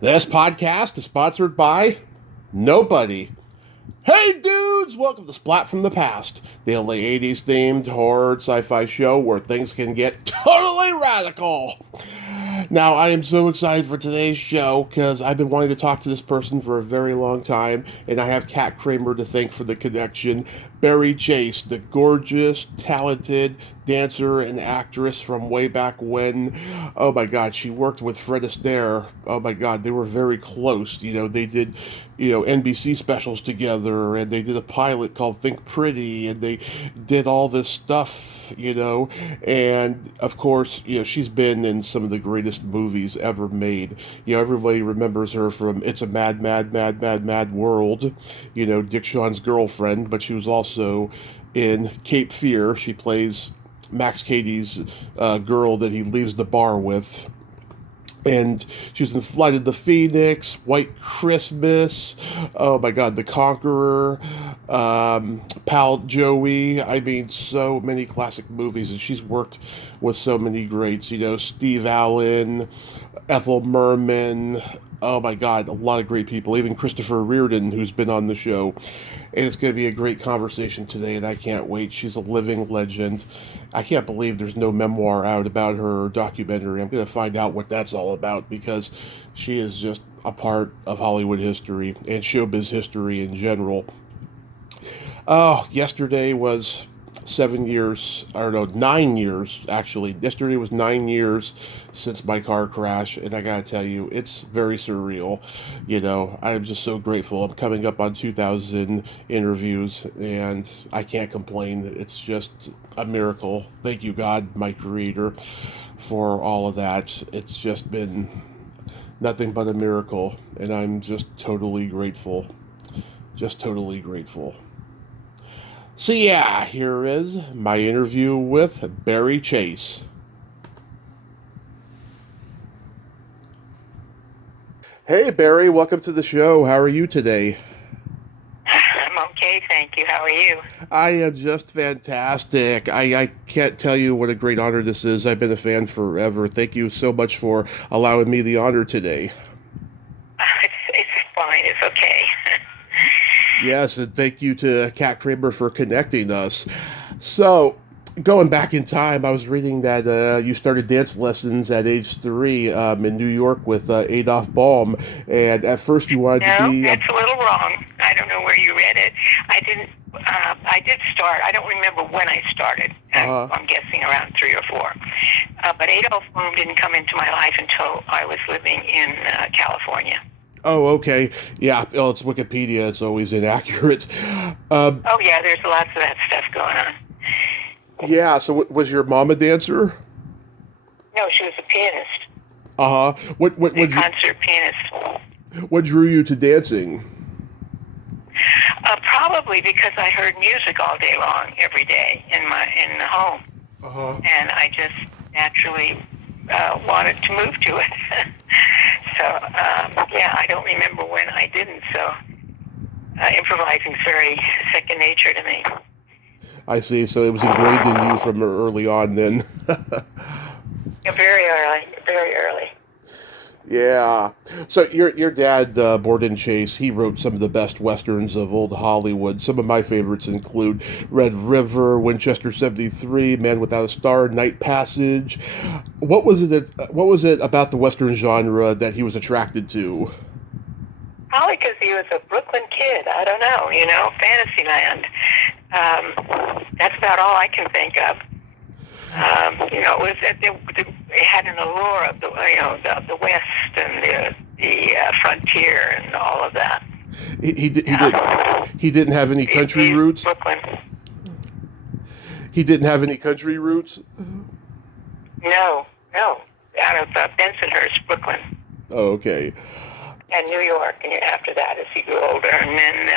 This podcast is sponsored by nobody. Hey dudes, welcome to Splat from the Past, the only 80s themed horror sci-fi show where things can get totally radical. Now, I am so excited for today's show because I've been wanting to talk to this person for a very long time, and I have Kat Kramer to thank for the connection. Barrie Chase, the gorgeous, talented dancer and actress from way back when. Oh my God, she worked with Fred Astaire. Oh my God, they were very close. They did, NBC specials together, and they did a pilot called Think Pretty, and they did all this stuff. And of course, she's been in some of the greatest movies ever made. Everybody remembers her from It's a Mad, Mad, Mad, Mad, Mad World, Dick Shawn's girlfriend, but she was also in Cape Fear. She plays Max Cady's girl that he leaves the bar with. And she was in Flight of the Phoenix, White Christmas, oh my God, The Conqueror, Pal Joey. I mean, so many classic movies, and she's worked with so many greats. Steve Allen, Ethel Merman. Oh my God, a lot of great people. Even Christopher Reardon, who's been on the show. And it's going to be a great conversation today, and I can't wait. She's a living legend. I can't believe there's no memoir out about her or documentary. I'm going to find out what that's all about because she is just a part of Hollywood history and showbiz history in general. Oh, yesterday was 7 years, or no, 9 years actually. Yesterday was 9 years since my car crash, and I gotta tell you, it's very surreal. I'm just so grateful. I'm coming up on 2,000 interviews, and I can't complain. It's just a miracle. Thank you, God, my creator, for all of that. It's just been nothing but a miracle, and I'm just totally grateful. Just totally grateful. So yeah, here is my interview with Barrie Chase. Hey Barrie, welcome to the show. How are you today? I'm okay, thank you. How are you? I am just fantastic. I can't tell you what a great honor this is. I've been a fan forever. Thank you so much for allowing me the honor today. It's fine. It's okay. Yes, and thank you to Kat Kramer for connecting us. So, going back in time, I was reading that you started dance lessons at age 3 in New York with Adolf Baum, and at first you wanted to No, be that's a little wrong. I don't know where you read it. I didn't. I did start. I don't remember when I started. I'm guessing around 3 or 4. But Adolf Baum didn't come into my life until I was living in California. Oh, okay. Yeah, well, it's Wikipedia. It's always inaccurate. Oh yeah, there's lots of that stuff going on. Yeah, so was your mom a dancer? No, she was a pianist. What Concert pianist. what drew you to dancing? Probably because I heard music all day long, every day in the home, and I just naturally wanted to move to it. So yeah, I don't remember when I didn't. So improvising is very second nature to me. I see. So it was ingrained in you from early on, then. Very early, very early. Yeah. So your dad, Borden Chase, he wrote some of the best westerns of old Hollywood. Some of my favorites include Red River, Winchester 73, Man Without a Star, Night Passage. What was it about the western genre that he was attracted to? Probably because he was a Brooklyn kid. I don't know. Fantasyland. That's about all I can think of. It was it had an allure of the West and the frontier and all of that. He didn't have any country roots. Brooklyn. He didn't have any country roots. No, out of Bensonhurst, Brooklyn. Oh, okay. And New York, and after that, as he grew older, and then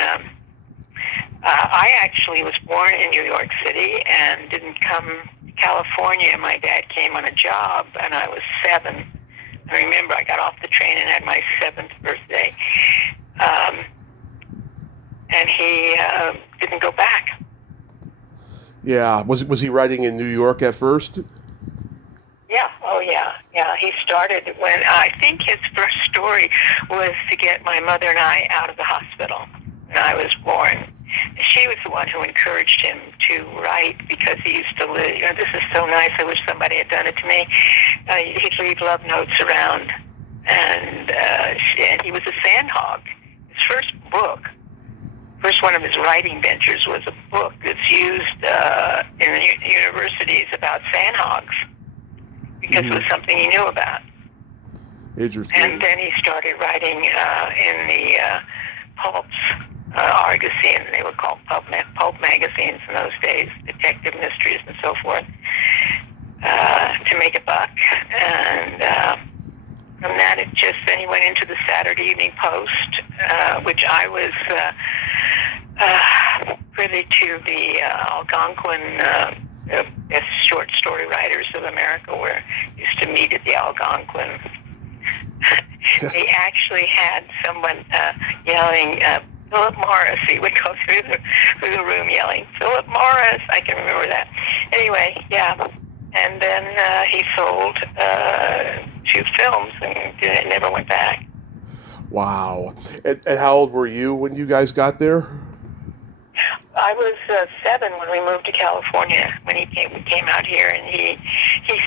I actually was born in New York City and didn't come to California. My dad came on a job, and I was 7. I remember I got off the train and had my 7th birthday, and he didn't go back. Yeah. Was he writing in New York at first? Yeah. Oh, yeah. Yeah. He started. started when I think his first story was to get my mother and I out of the hospital when I was born. She was the one who encouraged him to write because he used to live, this is so nice, I wish somebody had done it to me. He'd leave love notes around, and he was a sandhog. His first one of his writing ventures was a book that's used in universities about sandhogs because it was something he knew about. Interesting. And then he started writing in the pulps, Argosy, they were called pulp magazines in those days, detective mysteries and so forth, to make a buck. And from that, then he went into the Saturday Evening Post, which I was privy to the Algonquin best short story writers of America used to meet at the Algonquin. They actually had someone yelling, Philip Morris. He would go through the room yelling, Philip Morris. I can remember that. Anyway, yeah. And then he sold 2 films and it never went back. Wow. And how old were you when you guys got there? I was 7 when we moved to California. When we came out here, and he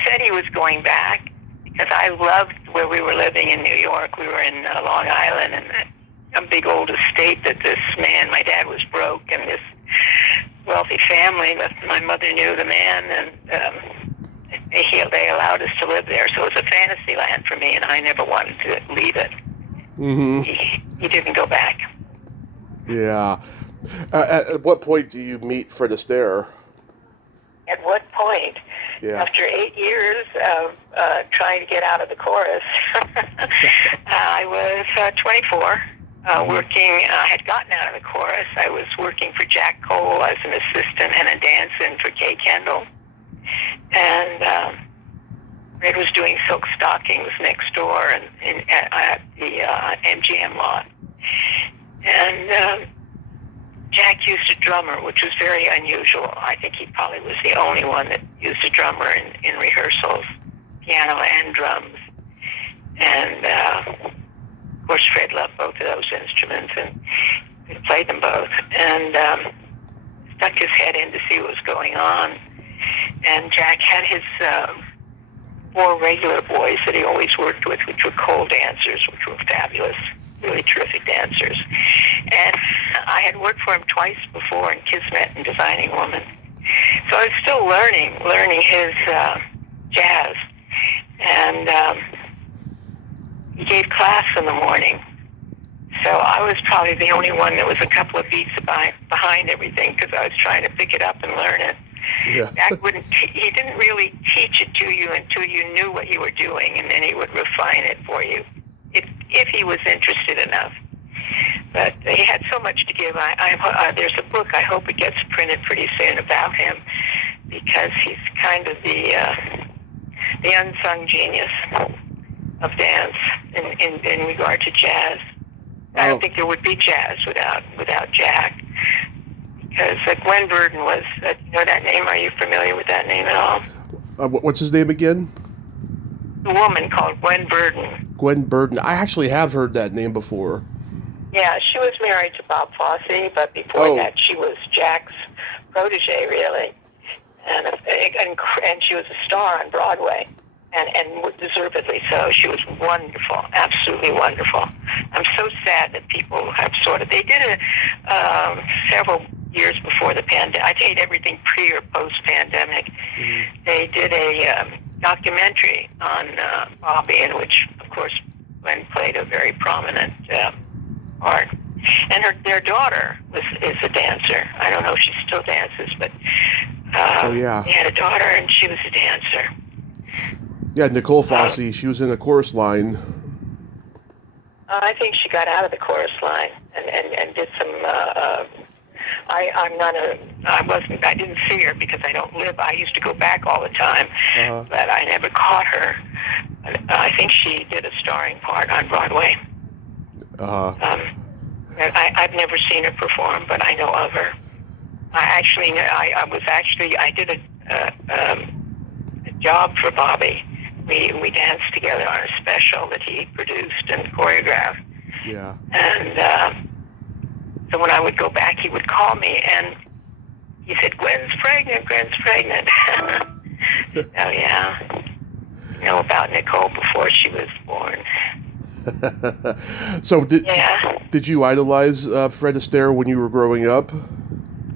said he was going back because I loved where we were living in New York. We were in Long Island, and a big old estate that this man, my dad was broke, and this wealthy family, my mother knew the man, and they allowed us to live there. So it was a fantasy land for me, and I never wanted to leave it. Mm-hmm. He didn't go back. Yeah. At what point do you meet Fred Astaire? At what point? Yeah. After 8 years of trying to get out of the chorus, I was 24, working. I had gotten out of the chorus. I was working for Jack Cole as an assistant and a dance-in for Kay Kendall. And Fred was doing silk stockings next door at the MGM lot. And Jack used a drummer, which was very unusual. I think he probably was the only one that used a drummer in rehearsals, piano and drums. And, of course, Fred loved both of those instruments and he played them both. And stuck his head in to see what was going on. And Jack had his 4 regular boys that he always worked with, which were Cole dancers, which were fabulous, really terrific dancers. And I had worked for him twice before in Kismet and Designing Woman. So I was still learning his jazz. And he gave class in the morning. So I was probably the only one that was a couple of beats behind everything because I was trying to pick it up and learn it. Yeah. Jack he didn't really teach it to you until you knew what you were doing, and then he would refine it for you if he was interested enough. But he had so much to give. There's a book, I hope it gets printed pretty soon, about him, because he's kind of the unsung genius of dance in regard to jazz. I don't think there would be jazz without Jack. Because Gwen Verdon was, you know that name? Are you familiar with that name at all? What's his name again? A woman called Gwen Verdon. Gwen Verdon. I actually have heard that name before. Yeah, she was married to Bob Fosse, but before that she was Jack's protege, really. And she was a star on Broadway, and deservedly so. She was wonderful, absolutely wonderful. I'm so sad that people have they did several years before the pandemic. I hate everything pre or post-pandemic. Mm-hmm. They did a documentary on Bobby, in which, of course, Gwen played a very prominent part. And their daughter is a dancer. I don't know if she still dances, but they had a daughter, and she was a dancer. Yeah, Nicole Fosse. She was in the chorus line. I think she got out of the chorus line and did some. I didn't see her because I don't live. I used to go back all the time, but I never caught her. I think she did a starring part on Broadway. I've never seen her perform, but I know of her. I did a job for Bobby, we danced together on a special that he produced and choreographed. Yeah. And so when I would go back, he would call me, and he said, Gwen's pregnant. Oh, yeah. You know about Nicole before she was born. So did you idolize Fred Astaire when you were growing up?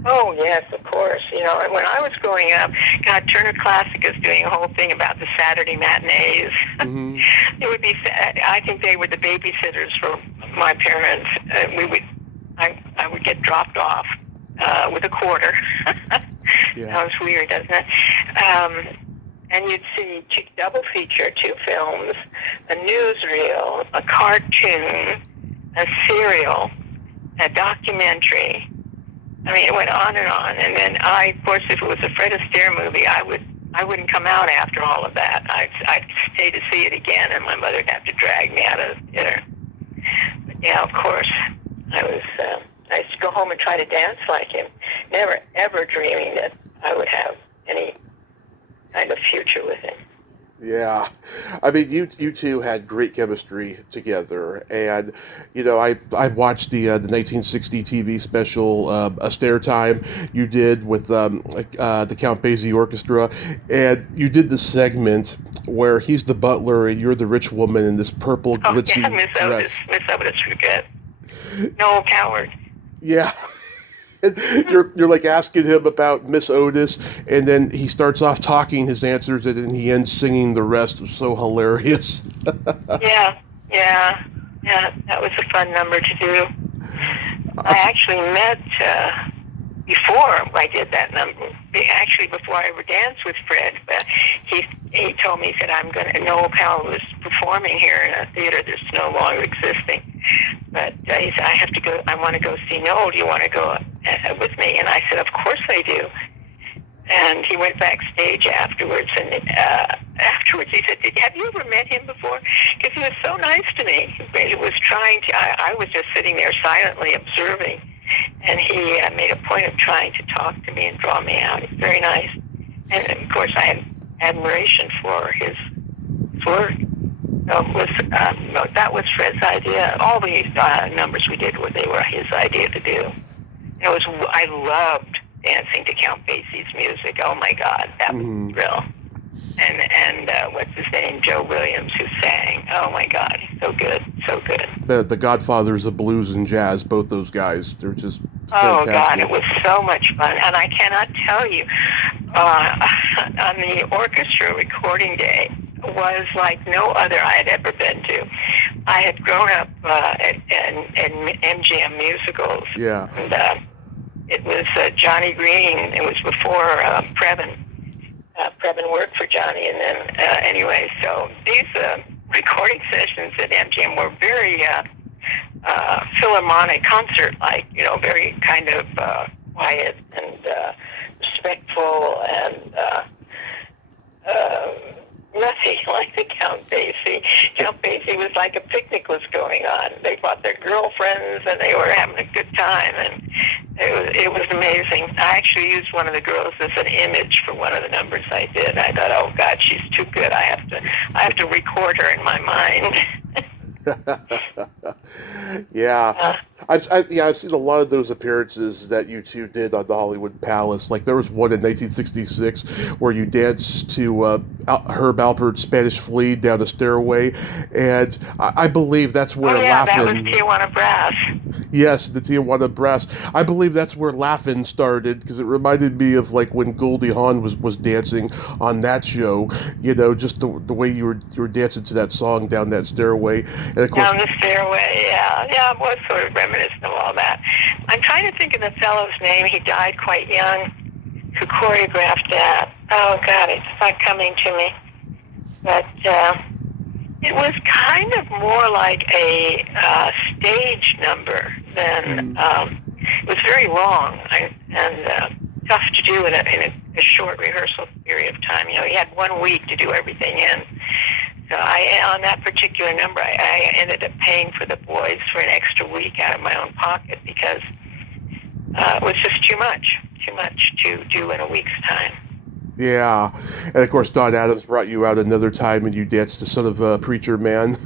Oh, yes, of course. You know, when I was growing up, God, Turner Classic is doing a whole thing about the Saturday matinees. Mm-hmm. It would be, I think they were the babysitters for my parents. I would get dropped off with a quarter. Yeah. Sounds weird, doesn't it? And you'd see double feature, 2 films, a newsreel, a cartoon, a serial, a documentary. I mean, it went on and on. And then of course, if it was a Fred Astaire movie, I wouldn't come out after all of that. I'd stay to see it again, and my mother'd have to drag me out of the theater. But yeah, of course, I used to go home and try to dance like him, never ever dreaming that I would have any kind of future with him. Yeah, I mean, you two had great chemistry together, and you know, I watched the 1960 TV special Astaire Time you did with the Count Basie Orchestra, and you did the segment where he's the butler and you're the rich woman in this purple glitzy dress. Miss Otis forget. No, coward. Yeah. You're like asking him about Miss Otis, and then he starts off talking his answers, and then he ends singing the rest. It was so hilarious. Yeah. That was a fun number to do. I actually met before I did that number. Actually, before I ever danced with Fred, he told me, he said, Noel Powell was performing here in a theater that's no longer existing. But he said, I want to go see Noel. Do you want to go with me? And I said, of course I do. And he went backstage afterwards, and afterwards he said, have you ever met him before? Because he was so nice to me. He was trying to, I was just sitting there silently observing, and he made a point of trying to talk to me and draw me out. He's very nice. And of course I had admiration for his work. That was Fred's idea. All these numbers we did, they were his idea to do. I loved dancing to Count Basie's music. Oh my God, that was a thrill. And what's his name, Joe Williams, who sang. Oh my God, he's so good, so good. The godfathers of blues and jazz, both those guys, they're just fantastic. Oh God, it fantastic. was so much fun, and I cannot tell you, on the orchestra recording day was like no other I had ever been to. I had grown up in MGM musicals. Yeah. And it was Johnny Green. It was before Previn. Previn worked for Johnny, and then anyway, so these recording sessions at MGM were very philharmonic, concert-like, very kind of quiet and respectful and nothing like the Count Basie. Count Basie was like a picnic was going on. They brought their girlfriends, and they were having a good time, and it was amazing. I actually used one of the girls as an image for one of the numbers I did. I thought, oh God, she's too good. I have to record her in my mind. Yeah. I've seen a lot of those appearances that you two did on the Hollywood Palace. Like there was one in 1966 where you danced to Herb Alpert's Spanish Flea down a stairway, and I believe that's where That was Tijuana Brass. Yes, the Tijuana Brass. I believe that's where Laugh-In started, because it reminded me of like when Goldie Hawn was dancing on that show. Just the way you were dancing to that song down that stairway, and of course down the stairway. Yeah, it was sort of reminiscent of all that. I'm trying to think of the fellow's name. He died quite young, who choreographed that. Oh God, it's not coming to me. But it was kind of more like a stage number than it was very long and tough to do in a short rehearsal period of time. He had 1 week to do everything in. So on that particular number, I ended up paying for the boys for an extra week out of my own pocket because it was just too much to do in a week's time. Yeah, and of course Don Adams brought you out another time, and you danced to "Son of a Preacher Man."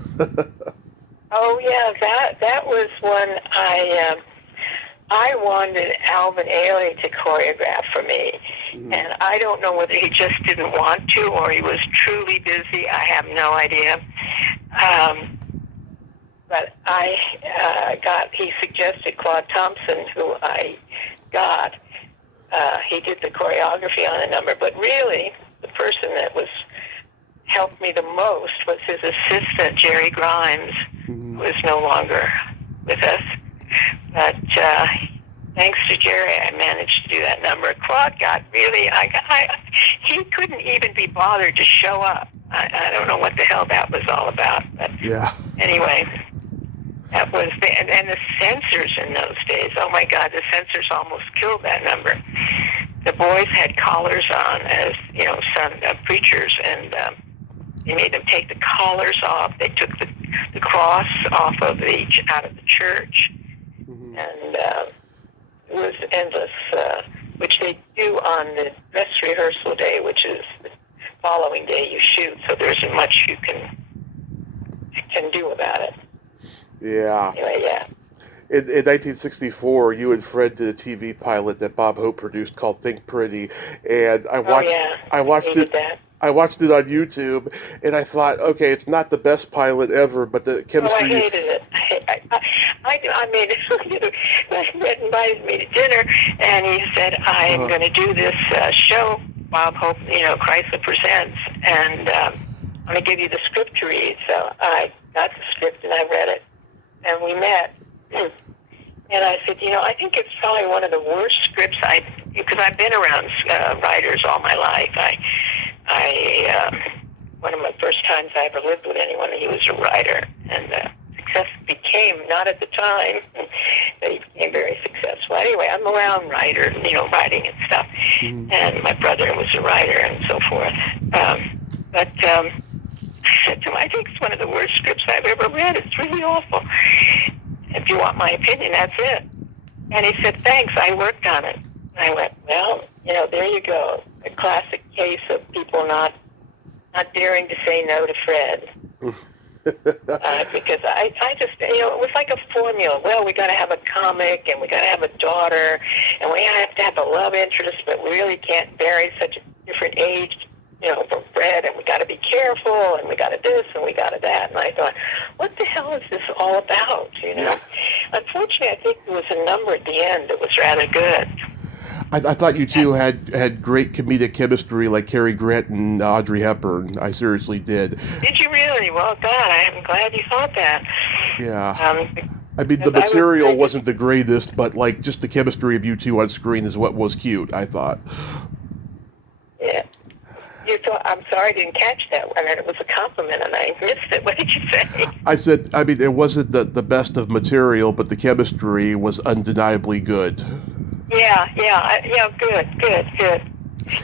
Oh yeah, that was one I wanted Alvin Ailey to choreograph for me, and I don't know whether he just didn't want to or he was truly busy. I have no idea. But he suggested Claude Thompson, who I got. He did the choreography on the number, but really the person that helped me the most was his assistant, Jerry Grimes, who is no longer with us. But thanks to Jerry, I managed to do that number. Claude got really, he couldn't even be bothered to show up. I don't know what the hell that was all about. But Yeah. anyway, that was and the censors in those days. Oh my God, the censors almost killed that number. The boys had collars on as, son preachers, and they made them take the collars off. They took the cross off out of the church, and it was endless. Which they do on the dress rehearsal day, which is the following day you shoot. So there isn't much you can do about it. Yeah. Anyway, yeah. In 1964, you and Fred did a TV pilot that Bob Hope produced called "Think Pretty," and I watched it. That. I watched it on YouTube, and I thought, okay, it's not the best pilot ever, but the chemistry. Oh, I hated it. I made it. Fred invited me to dinner, and he said, "I am going to do this show, Bob Hope, Chrysler Presents, and I'm going to give you the script to read." So I got the script and I read it, and we met. And I said, I think it's probably one of the worst scripts because I've been around writers all my life. One of my first times I ever lived with anyone, he was a writer, and success became, not at the time, but he became very successful. Anyway, I'm around writers, writing and stuff, and my brother was a writer and so forth. But I said to him, I think it's one of the worst scripts I've ever read. It's really awful. If you want my opinion, that's it. And he said, thanks, I worked on it. And I went, well, there you go. A classic case of people not daring to say no to Fred. Because I just, it was like a formula. Well, we got to have a comic, and we got to have a daughter, and we have to have a love interest, but we really can't marry such a different age, from Fred, and we got to be careful, and we got to this, and we got to that. And I thought, what the hell is this all about, Yeah. Unfortunately, I think there was a number at the end that was rather good. I thought you two had great comedic chemistry, like Cary Grant and Audrey Hepburn. I seriously did. Did you really? Well, God, I'm glad you thought that. Yeah. I mean, the material wasn't the greatest, but like just the chemistry of you two on screen is what was cute, I thought. Yeah. I'm sorry I didn't catch that one, and it was a compliment, and I missed it. What did you say? I said, it wasn't the best of material, but the chemistry was undeniably good. Yeah, good.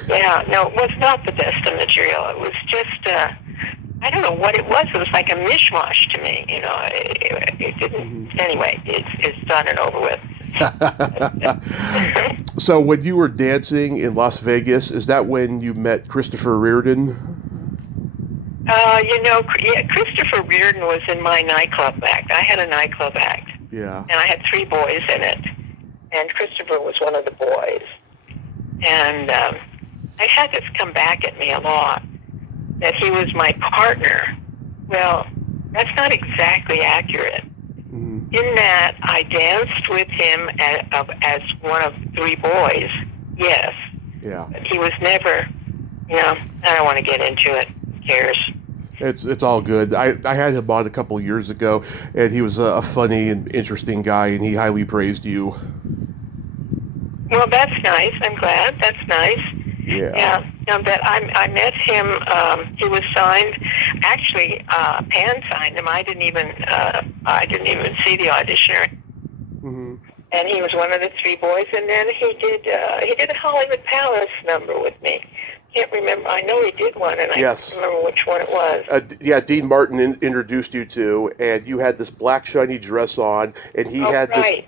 Yeah, no, it was not the best of material. It was just, I don't know what it was. It was like a mishmash to me, It didn't, anyway, it's done and over with. So when you were dancing in Las Vegas, is that when you met Christopher Reardon? Christopher Reardon was in my nightclub act. I had a nightclub act. Yeah. And I had 3 boys in it. And Christopher was one of the boys. And I had this come back at me a lot, that he was my partner. Well, that's not exactly accurate. In that I danced with him as one of 3 boys, yes. Yeah. But he was never, I don't want to get into it. Who cares? It's all good. I had him on a couple years ago, and he was a funny and interesting guy, and he highly praised you. Well, that's nice. I'm glad. That's nice. Yeah. That I met him. He was signed. Actually, Pan signed him. I didn't even see the audition. And he was one of the 3 boys. And then he did a Hollywood Palace number with me. Can't remember. I know he did one, and I can't remember which one it was. Dean Martin introduced you to, and you had this black shiny dress on, and he had this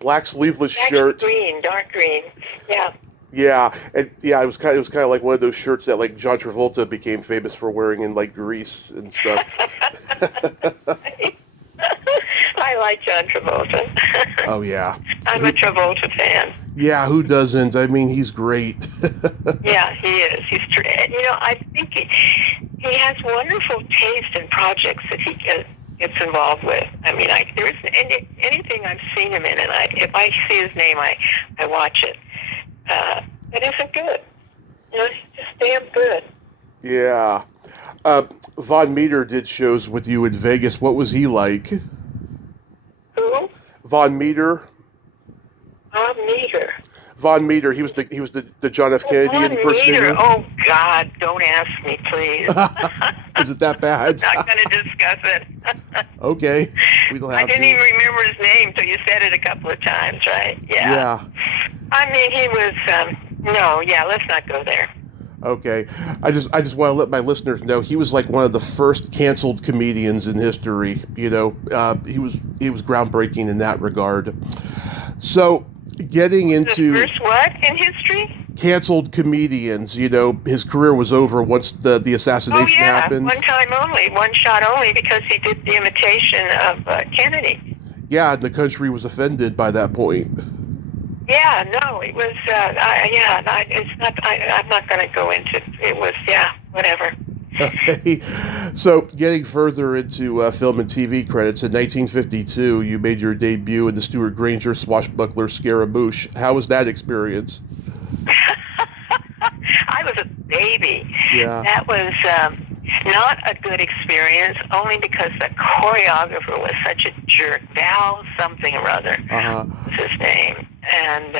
black sleeveless shirt. Dark green. Yeah. Yeah, and yeah, it was kind of like one of those shirts that like John Travolta became famous for wearing in like Grease and stuff. I like John Travolta. Oh yeah. I'm a Who Travolta fan. yeah, who doesn't? I mean, he's great. Yeah, he is. I think he has wonderful taste in projects that he gets involved with. I mean, there isn't anything I've seen him in, and if I see his name, I watch it. It isn't good. He's just damn good. Yeah. Uh, Von Meter did shows with you in Vegas. What was he like? Who? Von Meter. Bob Meter. Von Meter. He was the John F. Kennedy Bob Meter. impersonator. Oh God, don't ask me, please. Is it that bad? Not going to discuss it. Okay, we don't have I didn't to. even remember his name till you said it a couple of times, right? Yeah. Yeah. I mean, he was. No, yeah. Let's not go there. Okay. I just want to let my listeners know he was like one of the first canceled comedians in history. He was groundbreaking in that regard. So, getting into The first what in history? canceled comedians, his career was over once the Oh assassination yeah, happened. one time only, one shot only, because he did the imitation of Kennedy. Yeah, and the country was offended by that point. Yeah, no, it was. It's not. I'm not going to go into. It was. Yeah, whatever. Okay. So, getting further into film and TV credits, in 1952, you made your debut in the Stuart Granger swashbuckler Scaramouche. How was that experience? I was a baby. Yeah. That was not a good experience, only because the choreographer was such a jerk. Val something or other was his name, and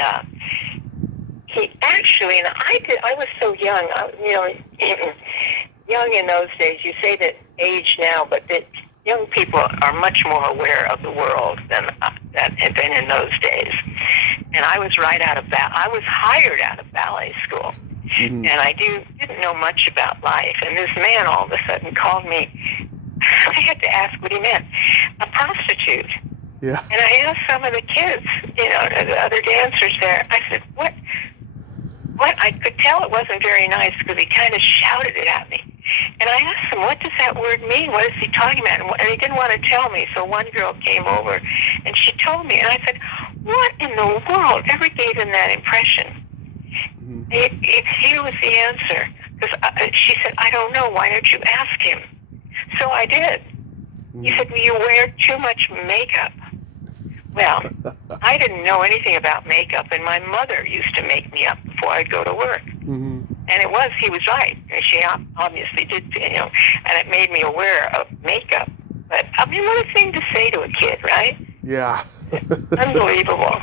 he actually. And I was so young. Young in those days. You say that age now, but that young people are much more aware of the world than that had been in those days. And I was I was hired out of ballet school. Mm-hmm. And I didn't know much about life. And this man all of a sudden called me. I had to ask what he meant. A prostitute. Yeah. And I asked some of the kids, the other dancers there, I said, what? I could tell it wasn't very nice because he kind of shouted it at me. And I asked him, what does that word mean? What is he talking about? And he didn't want to tell me. So one girl came over and she told me. And I said, what in the world ever gave him that impression? Mm-hmm. Here was the answer. Because she said, I don't know. Why don't you ask him? So I did. Mm-hmm. He said, well, you wear too much makeup. Well, I didn't know anything about makeup, and my mother used to make me up before I'd go to work. Mm-hmm. And he was right. And she obviously did, and it made me aware of makeup. But, I mean, what a thing to say to a kid, right? Yeah. Unbelievable.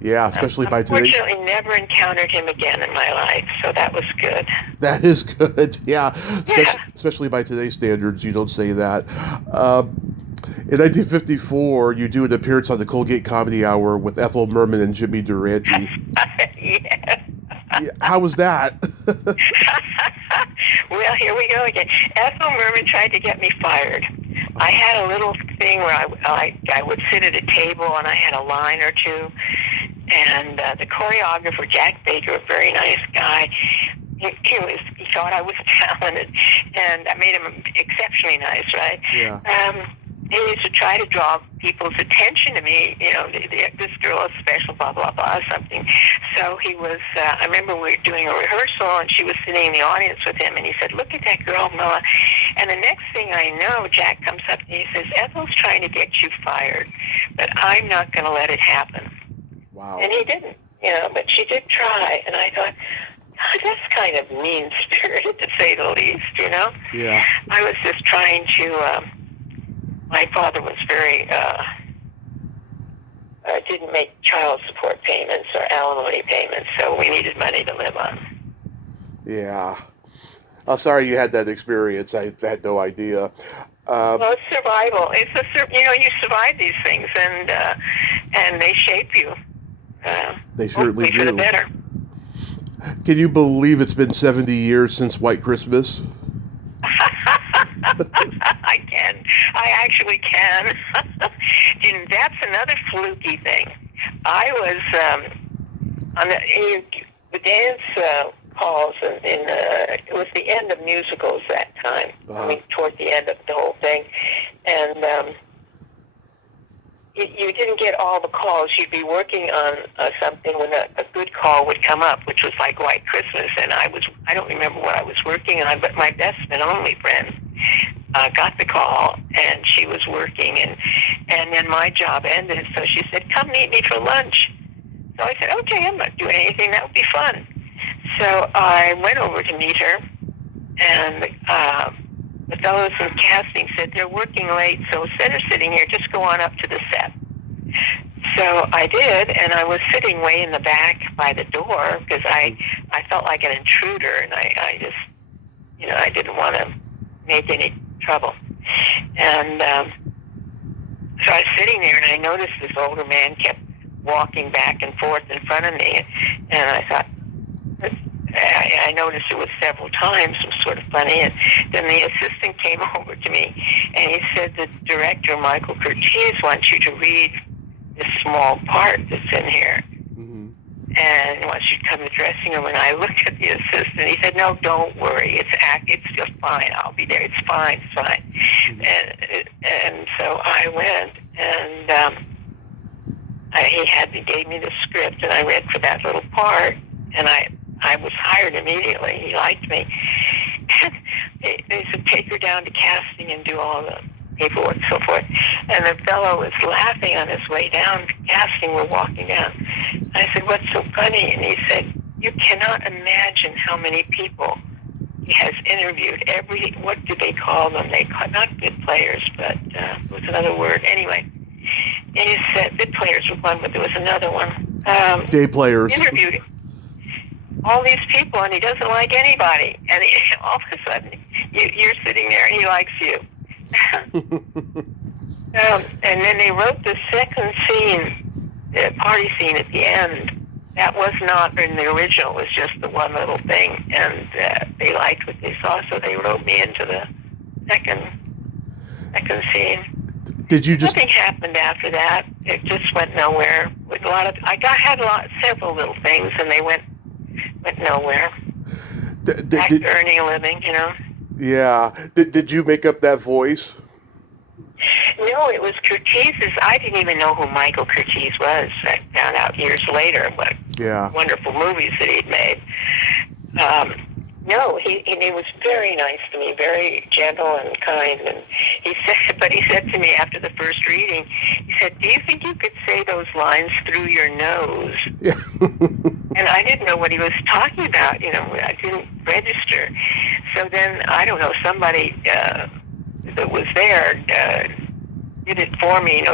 Yeah, especially by today's... Unfortunately, never encountered him again in my life, so that was good. That is good, yeah. Especially by today's standards, you don't say that. In 1954, you do an appearance on the Colgate Comedy Hour with Ethel Merman and Jimmy Durante. Yes. Yeah, how was that? Well, here we go again. Ethel Merman tried to get me fired. I had a little thing where I would sit at a table and I had a line or two. And the choreographer, Jack Baker, a very nice guy, he thought I was talented, and that made him exceptionally nice, right? Yeah. He used to try to draw people's attention to me, this girl is special, blah, blah, blah, something. So he was, I remember we were doing a rehearsal, and she was sitting in the audience with him, and he said, look at that girl, Milla. And the next thing I know, Jack comes up and he says, Ethel's trying to get you fired, but I'm not going to let it happen. Wow. And he didn't, but she did try, and I thought, God, that's kind of mean-spirited, to say the least, Yeah. I was just trying to... my father was very, didn't make child support payments or alimony payments, so we needed money to live on. Yeah. I'm sorry you had that experience. I had no idea. Well, it's survival. You survive these things, and they shape you. They certainly do. For the better. Can you believe it's been 70 years since White Christmas? I can. I actually can. That's another fluky thing. I was dance calls, and it was the end of musicals that time. I mean, toward the end of the whole thing, and you didn't get all the calls. You'd be working on something when a good call would come up, which was like White Christmas, and I don't remember what I was working on, but my best and only friend got the call, and she was working, and then my job ended, so she said, "Come meet me for lunch." So I said, "Okay, I'm not doing anything. That would be fun." So I went over to meet her, and the fellows in casting said, "They're working late, so instead of sitting here, just go on up to the set." So I did, and I was sitting way in the back by the door because I felt like an intruder, and I just, I didn't want to make any trouble. And so I was sitting there, and I noticed this older man kept walking back and forth in front of me, and I thought, I noticed it was several times. It was sort of funny. And then the assistant came over to me, and he said, "The director, Michael Curtiz, wants you to read this small part that's in here. Mm-hmm. And he wants you to come to the dressing room." And I looked at the assistant. He said, "No, don't worry. It's just fine. I'll be there. It's fine. It's fine." Mm-hmm. And so I went, and he gave me the script, and I read for that little part, and I was hired immediately. He liked me. They said, "Take her down to casting and do all the paperwork," so forth. And the fellow was laughing on his way down to casting. We're walking down. I said, "What's so funny?" And he said, "You cannot imagine how many people he has interviewed. What do they call them? Not bid players, but what's another word? Anyway." And he said, bid players were one, but there was another one. Day players. Interviewed all these people, and he doesn't like anybody. And all of a sudden, you're sitting there, and he likes you. And then they wrote the second scene, the party scene at the end. That was not in the original. It was just the one little thing. And they liked what they saw, so they wrote me into the second scene. Did you just... Nothing happened after that. It just went nowhere. With several little things, and they went nowhere. Back to earning a living, Yeah. Did you make up that voice? No, it was Curtiz's. I didn't even know who Michael Curtiz was. I found out years later what wonderful movies that he'd made. No, he was very nice to me, very gentle and kind. And he said to me after the first reading, he said, "Do you think you could say those lines through your nose?" Yeah. And I didn't know what he was talking about. I didn't register. So then, I don't know, somebody that was there did it for me,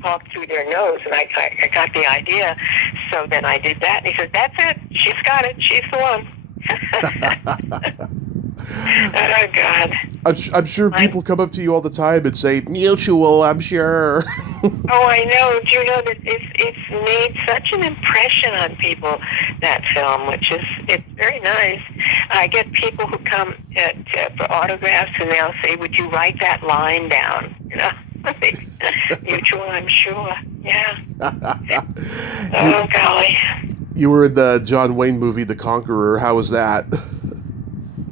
talk through their nose, and I got the idea. So then I did that, and he said, "That's it. She's got it. She's the one." Oh, God. I'm sure people come up to you all the time and say, "Mutual, I'm sure." Oh, I know. Do you know that it's made such an impression on people, that film, it's very nice. I get people who come for autographs, and they'll say, "Would you write that line down?" Mutual, I'm sure. Yeah. Oh, golly. You were in the John Wayne movie, The Conqueror. How was that?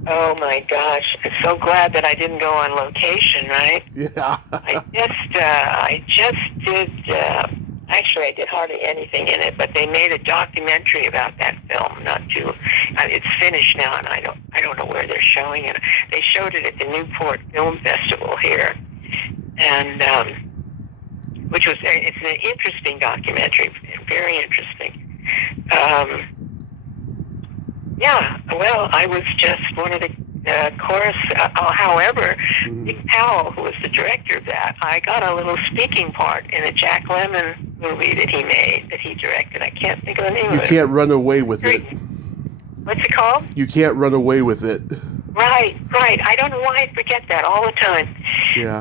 Oh, my gosh. I'm so glad that I didn't go on location, right? Yeah. I just did, actually, I did hardly anything in it, but they made a documentary about that film, it's finished now, and I don't know where they're showing it. They showed it at the Newport Film Festival here, and, it's an interesting documentary, very interesting. I was just one of the chorus. However, Dick Powell, who was the director of that, I got a little speaking part in a Jack Lemmon movie that he directed. I can't think of the name of it. You can't run away with it. What's it called? You can't run away with it. Right. I don't know why I forget that all the time. Yeah.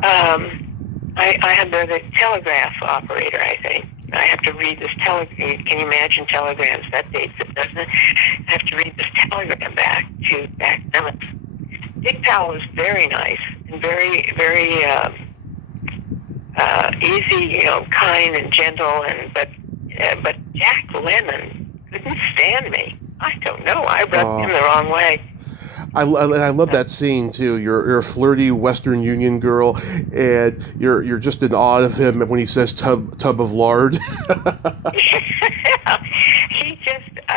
I had the telegraph operator, I think. I have to read this telegram. Can you imagine telegrams? That dates it, doesn't it? I have to read this telegram back then. Dick Powell was very nice and very, very easy, kind and gentle. But Jack Lemmon couldn't stand me. I don't know. I rubbed him the wrong way. I love that scene too. You're a flirty Western Union girl, and you're just in awe of him when he says tub of lard.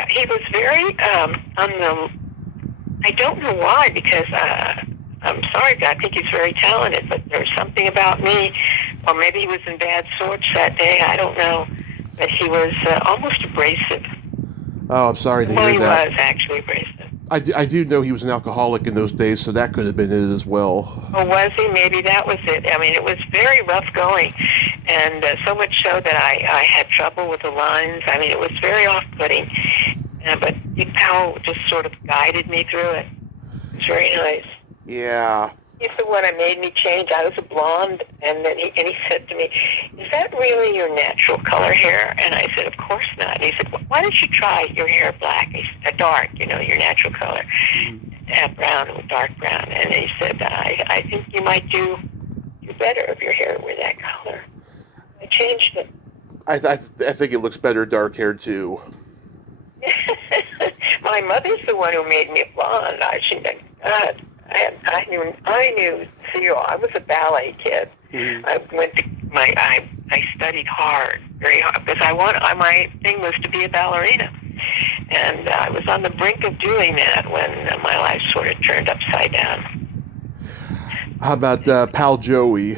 He was very on the. I don't know why, because I'm sorry, I think he's very talented, but there's something about me, or maybe he was in bad sorts that day. I don't know, but he was almost abrasive. Oh, I'm sorry to hear that. Well, he was actually abrasive. I do know he was an alcoholic in those days, so that could have been it as well. Oh, was he? Maybe that was it. I mean, it was very rough going, and so much so that I had trouble with the lines. I mean, it was very off-putting, but Powell just sort of guided me through it. It was very nice. Yeah. He's the one that made me change. I was a blonde, and then he said to me, "Is that really your natural color hair?" And I said, "Of course not." And he said, "Well, why don't you try your hair black, dark, your natural color, brown or dark brown?" And he said, I think you might do better if your hair were that color." I changed it. I think it looks better dark hair too. My mother's the one who made me a blonde. I knew zero. I was a ballet kid. Mm-hmm. I studied hard, very hard, because my thing was to be a ballerina, and I was on the brink of doing that when my life sort of turned upside down. How about Pal Joey?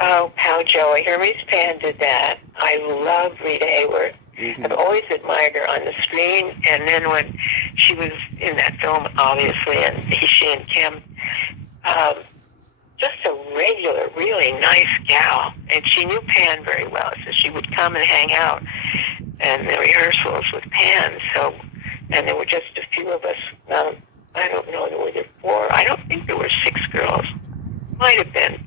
Oh, Pal Joey. Hermes Pan did that. I love Rita Hayworth. Mm-hmm. I've always admired her on the screen, and then when she was in that film, obviously, and she and Kim, just a regular, really nice gal, and she knew Pan very well, so she would come and hang out in the rehearsals with Pan. So, and there were just a few of us. I don't know, there were 4. I don't think there were 6 girls. Might have been,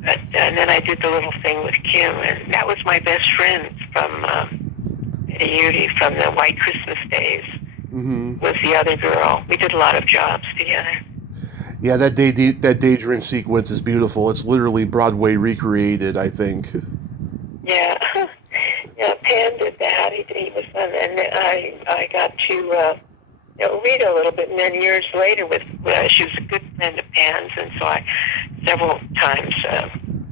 but and then I did the little thing with Kim, and that was my best friend from Beauty from the White Christmas Days. Mm-hmm. Was the other girl. We did a lot of jobs together. Yeah, that daydream sequence is beautiful. It's literally Broadway recreated, I think. Yeah, yeah. Pan did that. He was fun, and I got to read a little bit, and then years later, she was a good friend of Pan's, and so I several times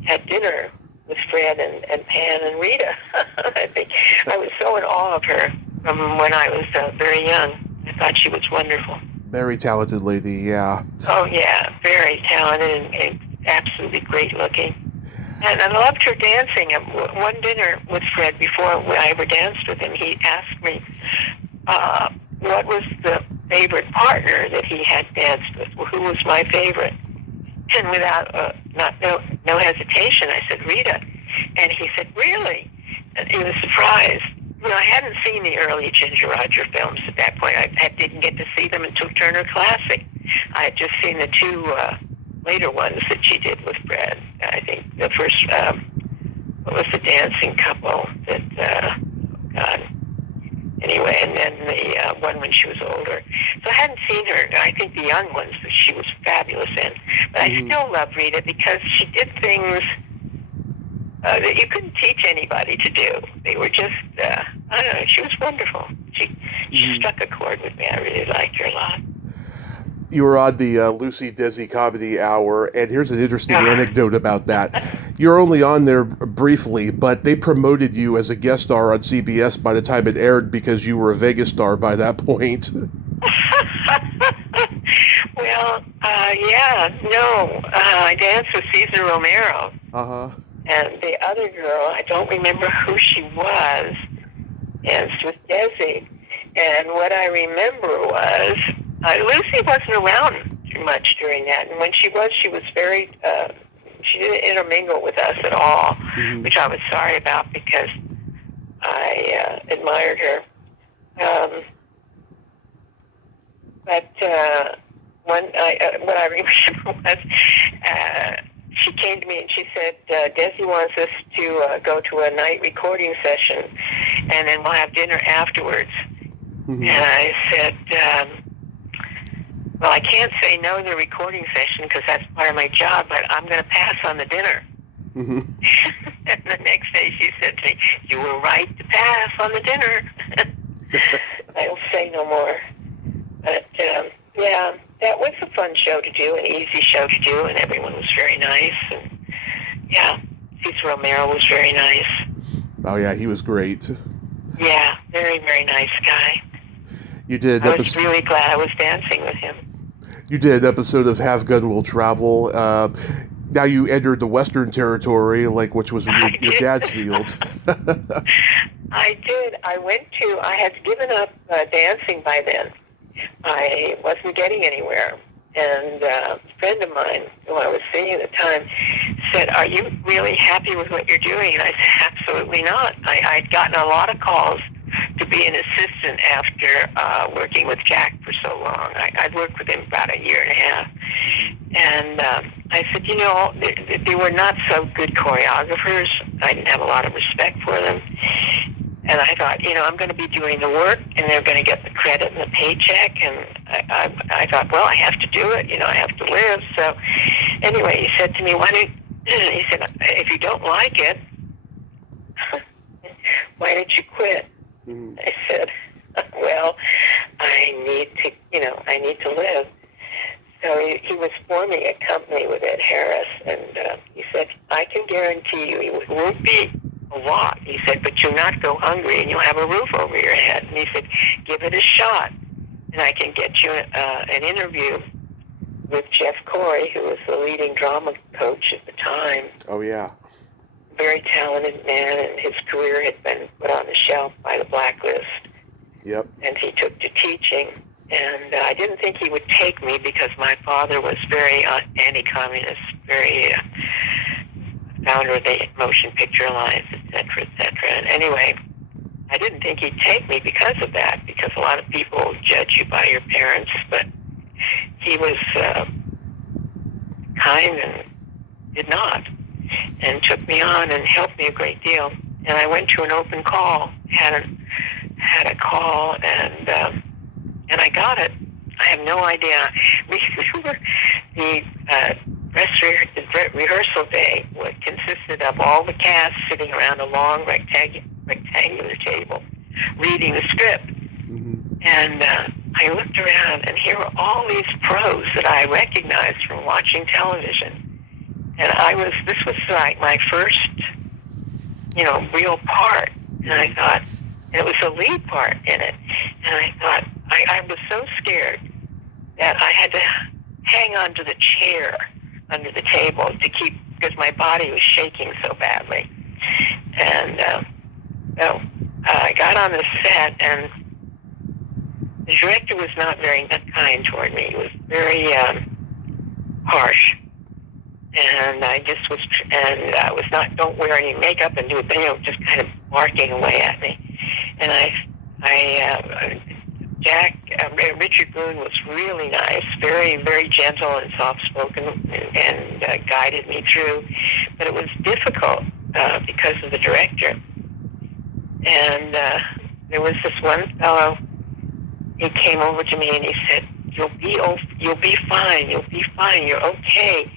had dinner with Fred and Pan and Rita. I think I was so in awe of her from when I was very young. I thought she was wonderful. Very talented lady, yeah. Oh, yeah, very talented and absolutely great looking. And I loved her dancing. One dinner with Fred, before I ever danced with him, he asked me what was the favorite partner that he had danced with. Well, who was my favorite? And without no hesitation, I said, Rita. And he said, really? And he was surprised. I hadn't seen the early Ginger Roger films at that point. I didn't get to see them until Turner Classic. I had just seen the 2 later ones that she did with Fred. I think the first, what was the dancing couple that, God. Anyway, and then the one when she was older. So I hadn't seen her. I think the young ones that she was fabulous in. But I still love Rita because she did things that you couldn't teach anybody to do. They were just, I don't know, she was wonderful. She struck a chord with me. I really liked her a lot. You were on the Lucy Desi Comedy Hour, and here's an interesting anecdote about that. You're only on there briefly, but they promoted you as a guest star on CBS by the time it aired because you were a Vegas star by that point. Well, I danced with Cesar Romero. Uh-huh. And the other girl, I don't remember who she was, danced with Desi. And what I remember was, Lucy wasn't around too much during that. And when she was very, she didn't intermingle with us at all, which I was sorry about because I admired her. What I remember was she came to me and she said, Desi wants us to go to a night recording session, and then we'll have dinner afterwards. And I said, well, I can't say no to the recording session because that's part of my job, but I'm going to pass on the dinner. And the next day she said to me, you were right to pass on the dinner. I don't say no more. But, yeah, that was a fun show to do, an easy show to do, and everyone was very nice. And, yeah, Cesar Romero was very nice. Oh, yeah, he was great. Yeah, very, very nice guy. You did. I was really glad I was dancing with him. You did an episode of Have Gun Will Travel. Now you entered the Western Territory, which was your dad's field. I did. I had given up dancing by then. I wasn't getting anywhere. And a friend of mine, who I was seeing at the time, said, "Are you really happy with what you're doing?" And I said, "Absolutely not. I'd gotten a lot of calls to be an assistant after working with Jack for so long. I'd worked with him about a year and a half. And I said, they were not so good choreographers. I didn't have a lot of respect for them. And I thought, I'm going to be doing the work, and they're going to get the credit and the paycheck. And I thought, well, I have to do it. I have to live. So anyway, he said to me, he said, if you don't like it, why don't you quit? Mm-hmm. I said, well, I need to live. So he was forming a company with Ed Harris, and he said, I can guarantee you it won't be a lot. He said, but you'll not go hungry, and you'll have a roof over your head. And he said, give it a shot, and I can get you an interview with Jeff Corey, who was the leading drama coach at the time. Oh, yeah. Very talented man, and his career had been put on the shelf by the blacklist. Yep. And he took to teaching. And I didn't think he would take me because my father was very anti-communist, very founder of the Motion Picture Alliance, et cetera, et cetera. And anyway, I didn't think he'd take me because of that, because a lot of people judge you by your parents. But he was kind and did not, and took me on and helped me a great deal. And I went to an open call, had a call, and I got it. I have no idea. The rehearsal day consisted of all the cast sitting around a long rectangular table, reading the script. Mm-hmm. And I looked around, and here were all these pros that I recognized from watching television. And this was like my first, real part. And I thought, and it was a lead part in it. And I thought, I was so scared that I had to hang onto the chair under the table because my body was shaking so badly. And so I got on the set, and the director was not very kind toward me. He was very harsh. And I just was, don't wear any makeup and do it, just kind of barking away at me. And Richard Boone was really nice, very, very gentle and soft-spoken, and guided me through. But it was difficult because of the director. And there was this one fellow, he came over to me and he said, You'll be fine, you're okay.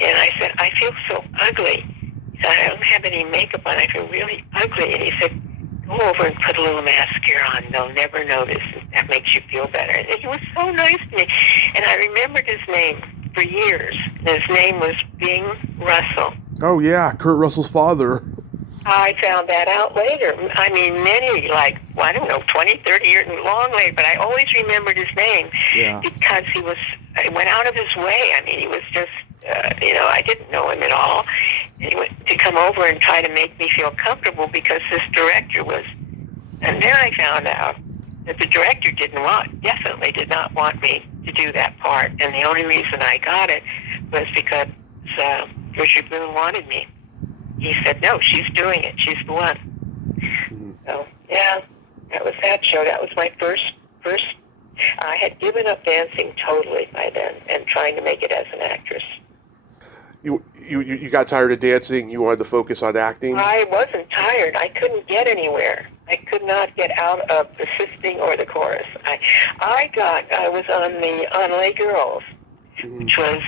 And I said, I feel so ugly. He said, I don't have any makeup on, I feel really ugly. And he said, go over and put a little mascara on. They'll never notice. That makes you feel better. And he was so nice to me. And I remembered his name for years. His name was Bing Russell. Oh, yeah, Kurt Russell's father. I found that out later. I mean, 20, 30 years, long later. But I always remembered his name because he went out of his way. I mean, he was just, I didn't know him at all. And he went to come over and try to make me feel comfortable because this director was. And then I found out that the director definitely did not want me to do that part. And the only reason I got it was because Richard Boone wanted me. He said, no, she's doing it. She's the one. Mm-hmm. So, yeah, that was that show. That was my first. I had given up dancing totally by then and trying to make it as an actress. You got tired of dancing? You wanted to focus on acting? I wasn't tired. I couldn't get anywhere. I could not get out of assisting or the chorus. I was on the On Lay Girls, mm-hmm. which was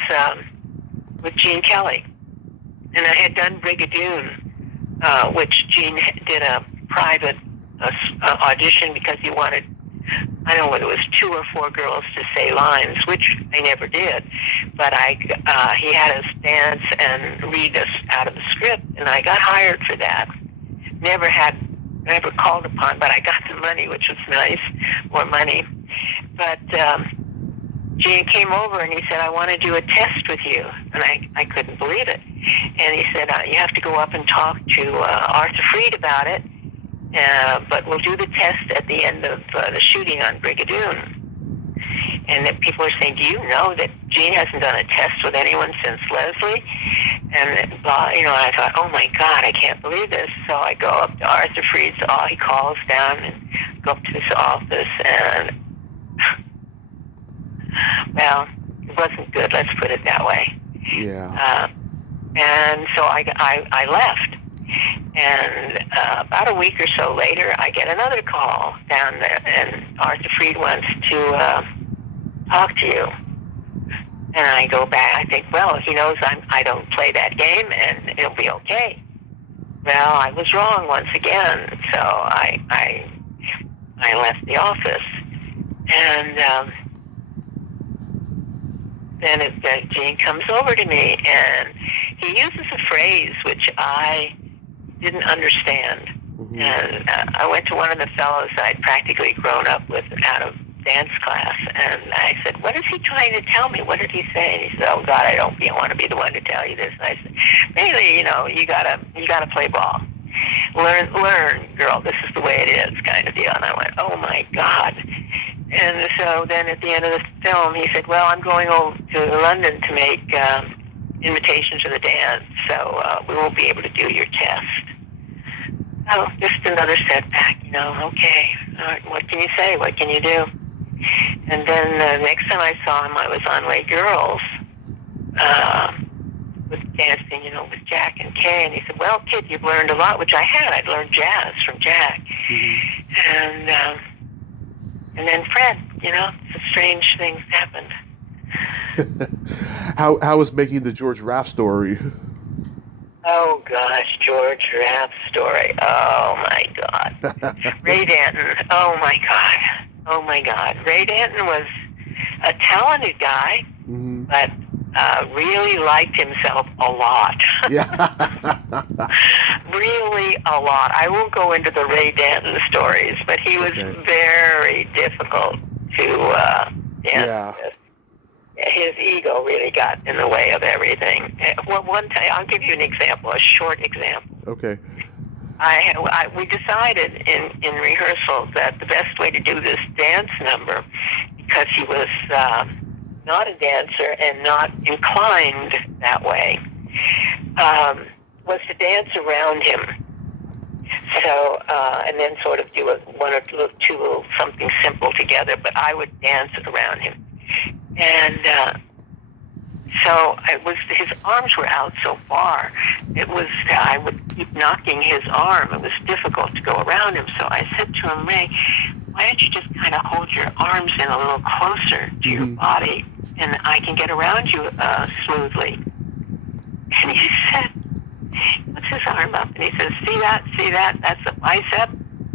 with Gene Kelly. And I had done Brigadoon, which Gene did a private audition because he wanted I don't know whether it was 2 or 4 girls to say lines, which I never did. But he had us dance and read us out of the script, and I got hired for that. Never called upon, but I got the money, which was nice, more money. But Gene came over and he said, I want to do a test with you. And I couldn't believe it. And he said, you have to go up and talk to Arthur Freed about it, but we'll do the test at the end of the shooting on Brigadoon. And that people are saying, do you know that Gene hasn't done a test with anyone since Leslie? And blah, and I thought, oh my God, I can't believe this. So I go up to Arthur Freed's, he calls down and go up to his office, and well, it wasn't good, let's put it that way. Yeah. And so I left. And about a week or so later, I get another call down there, and Arthur Freed wants to talk to you. And I go back, I think, well, he knows I don't play that game, and it'll be okay. Well, I was wrong once again, so I left the office. And then Gene comes over to me, and he uses a phrase which I didn't understand. Mm-hmm. And I went to one of the fellows I'd practically grown up with out of dance class, and I said, what is he trying to tell me? What did he say? And he said, oh God, I don't want to be the one to tell you this. And I said, mainly, you gotta play ball. Learn, girl, this is the way it is, kind of deal. And I went, oh my God. And so then at the end of the film, he said, well, I'm going over to London to make invitations to the dance, so we won't be able to do your test. Oh, just another setback, okay. All right, what can you say? What can you do? And then the next time I saw him, I was on Way Girls with dancing, with Jack and Kay. And he said, well, kid, you've learned a lot, which I had. I'd learned jazz from Jack. Mm-hmm. And then Fred, some strange things happened. How was making the George Raft story? Oh, gosh, George Raft's story. Oh, my God. Ray Danton. Oh, my God. Ray Danton was a talented guy, mm-hmm. but really liked himself a lot. Yeah. Really a lot. I won't go into the Ray Danton stories, but he was very difficult to dance with. His ego really got in the way of everything. Well, one time, I'll give you an example, a short example. Okay. We decided in rehearsal that the best way to do this dance number, because he was not a dancer and not inclined that way, was to dance around him. So, and then sort of do one or two something simple together, but I would dance around him. And so his arms were out so far. I would keep knocking his arm. It was difficult to go around him. So I said to him, Ray, why don't you just kind of hold your arms in a little closer to your body, and I can get around you smoothly. And he said, he puts his arm up, and he says, see that? That's a bicep?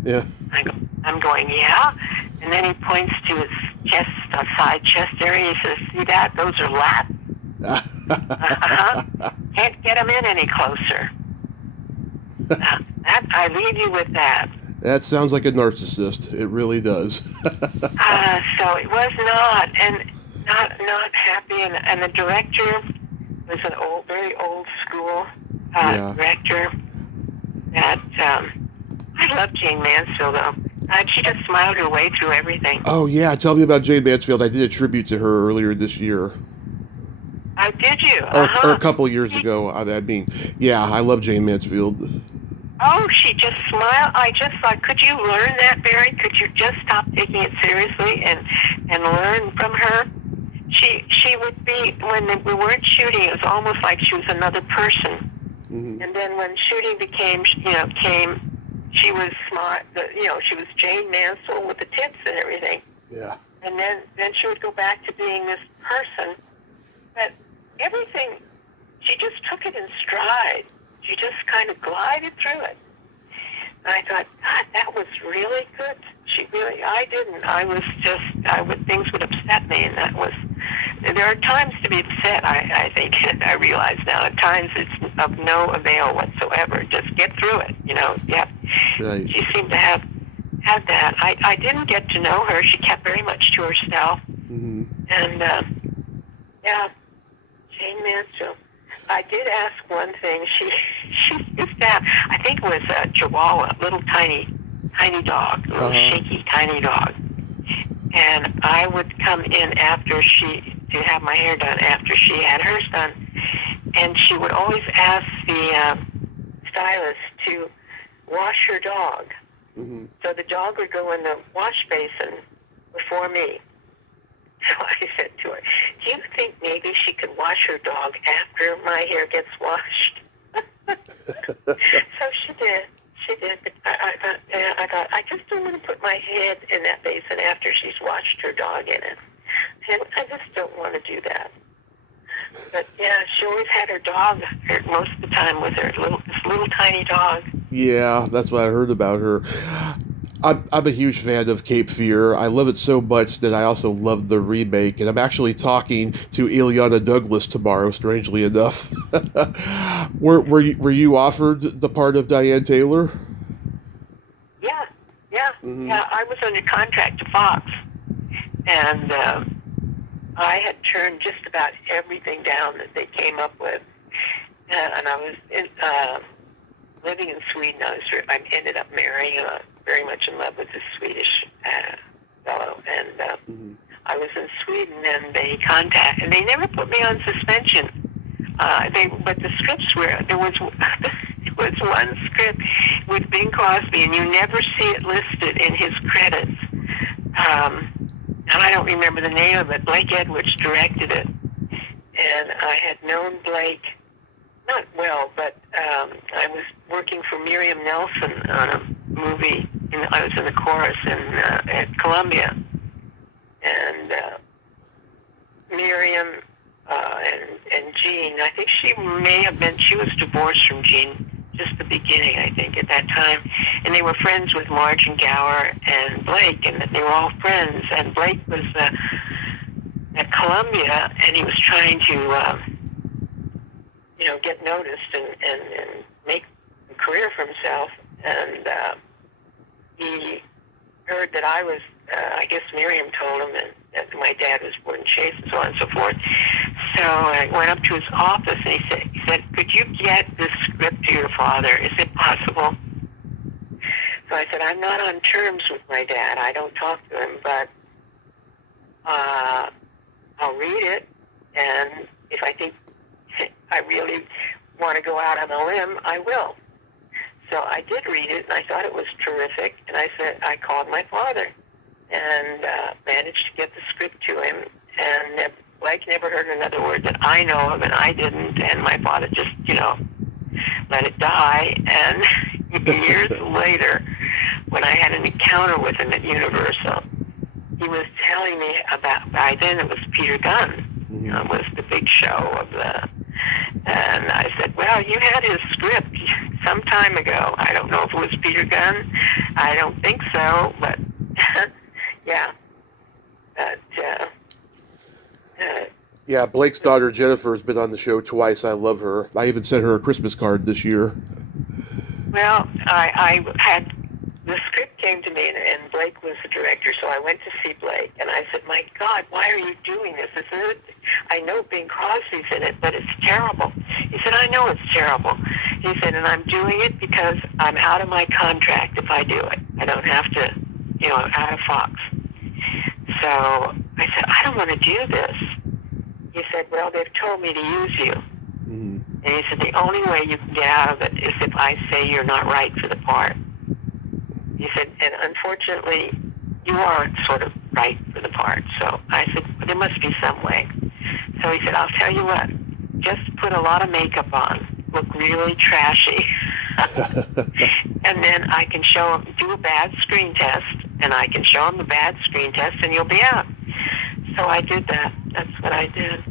Yeah. I'm going, yeah. And then he points to his chest, side chest area. He says, see that? Those are lats. Can't get them in any closer. I leave you with that. That sounds like a narcissist. It really does. So it was not, and not happy. And the director was an very old school director. That I love Jane Mansfield though. She just smiled her way through everything. Oh yeah, tell me about Jane Mansfield. I did a tribute to her earlier this year. Did you? Or a couple of years ago. I mean, yeah, I love Jane Mansfield. Oh, she just smiled. I just thought, could you learn that, Barry? Could you just stop taking it seriously and learn from her? She would be, when we weren't shooting, it was almost like she was another person. Mm-hmm. And then when shooting came, she was smart. She was Jane Mansfield with the tits and everything. Yeah. And then she would go back to being this person. But everything, she just took it in stride. She just kind of glided through it. I thought, God, that was really good. I didn't. Things would upset me, and there are times to be upset, I think, and I realize now, at times it's of no avail whatsoever. Just get through it, yeah. Right. She seemed to have had that. I didn't get to know her. She kept very much to herself. Mm-hmm. And, yeah, Jane Mansfield. I did ask one thing. She used to have, I think it was a Chihuahua, little tiny dog, little shaky tiny dog. And I would come in to have my hair done after she had hers done. And she would always ask the stylist to wash her dog. Mm-hmm. So the dog would go in the wash basin before me. So I said to her, do you think maybe she could wash her dog after my hair gets washed? So she did. But I thought, I just don't want to put my head in that basin after she's washed her dog in it. And I just don't want to do that. But yeah, she always had her dog most of the time with her, this little tiny dog. Yeah, that's what I heard about her. I'm a huge fan of Cape Fear. I love it so much that I also love the remake, and I'm actually talking to Ileana Douglas tomorrow, strangely enough. Were you offered the part of Diane Taylor? Yeah. Mm-hmm. Yeah, I was under contract to Fox, and I had turned just about everything down that they came up with, and I was living in Sweden. I ended up marrying very much in love with this Swedish fellow, and I was in Sweden, and they never put me on suspension. But the scripts there was one script with Bing Crosby, and you never see it listed in his credits. And I don't remember the name of it. Blake Edwards directed it, and I had known Blake not well, but I was working for Miriam Nelson on a movie. I was in the chorus at Columbia, and Miriam and Jean. I think she was divorced from Jean just the beginning, I think, at that time. And they were friends with Marge and Gower and Blake, and they were all friends. And Blake was at Columbia, and he was trying to, get noticed and make a career for himself. And he heard that I was, I guess Miriam told him that my dad was born Chase and so on and so forth. So I went up to his office, and he said, could you get this script to your father? Is it possible? So I said, I'm not on terms with my dad. I don't talk to him, but I'll read it, and if I think I really want to go out on a limb, I will. So I did read it, and I thought it was terrific, and I called my father and managed to get the script to him, and Blake never heard another word that I know of, and I didn't, and my father just, let it die. And years later, when I had an encounter with him at Universal, he was telling me by then it was Peter Gunn, was the big show and I said, well, you had his script some time ago. I don't know if it was Peter Gunn. I don't think so, but yeah. But, yeah, Blake's daughter Jennifer has been on the show twice. I love her. I even sent her a Christmas card this year. Well, I had the script came to me, and Blake was the director, so I went to see Blake, and I said, my God, why are you doing this? I know Bing Crosby's in it, but it's terrible. He said, I know it's terrible. He said, and I'm doing it because I'm out of my contract if I do it. I don't have to, out of Fox. So I said, I don't want to do this. He said, well, they've told me to use you. And he said, the only way you can get out of it is if I say you're not right for the part. He said, and unfortunately, you are sort of right for the part. So I said, well, there must be some way. So he said, I'll tell you what, just put a lot of makeup on, look really trashy. And then I can show him, do a bad screen test, and I can show him the bad screen test, and you'll be out. So I did that. That's what I did.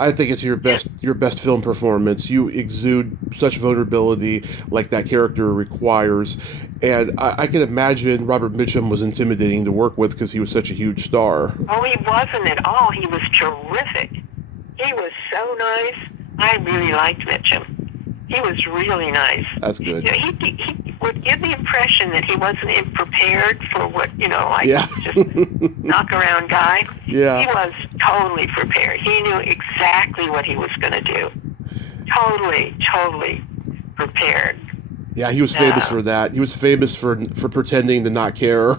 I think it's your best film performance. You exude such vulnerability like that character requires, and I can imagine Robert Mitchum was intimidating to work with because he was such a huge star. Oh, he wasn't at all. He was terrific. He was so nice. I really liked Mitchum. He was really nice. That's good. You know, he would give the impression that he wasn't prepared for what, just knock around guy. Yeah. He was totally prepared. He knew exactly what he was going to do. Totally prepared. Yeah, he was famous for that. He was famous for pretending to not care.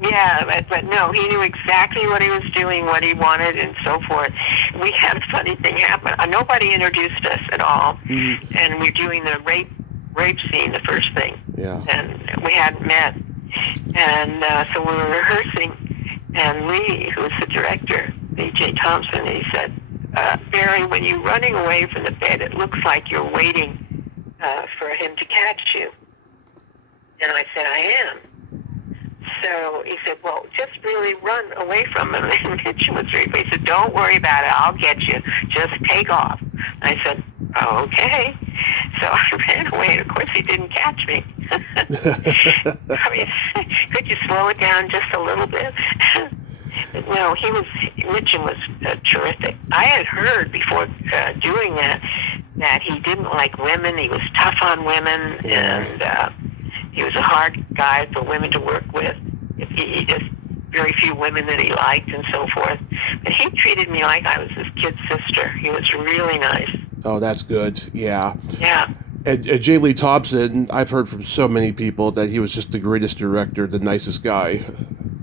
Yeah, but no, he knew exactly what he was doing, what he wanted, and so forth. We had a funny thing happen. Nobody introduced us at all, and we're doing the rape scene, the first thing. Yeah. And we hadn't met, and so we were rehearsing, and Lee, who was the director, B.J. Thompson, he said, Barrie, when you're running away from the bed, it looks like you're waiting for him to catch you. And I said, I am. So he said, well, just really run away from him. And Mitchum was very pleased. He said, don't worry about it. I'll get you. Just take off. I said, oh, okay. So I ran away, and of course he didn't catch me. I mean, could you slow it down just a little bit? No, Mitchum was terrific. I had heard before doing that he didn't like women. He was tough on women, and he was a hard guy for women to work with. He just very few women that he liked and so forth. But he treated me like I was his kid's sister. He was really nice. Oh, that's good. Yeah. Yeah. And J. Lee Thompson, I've heard from so many people that he was just the greatest director, the nicest guy.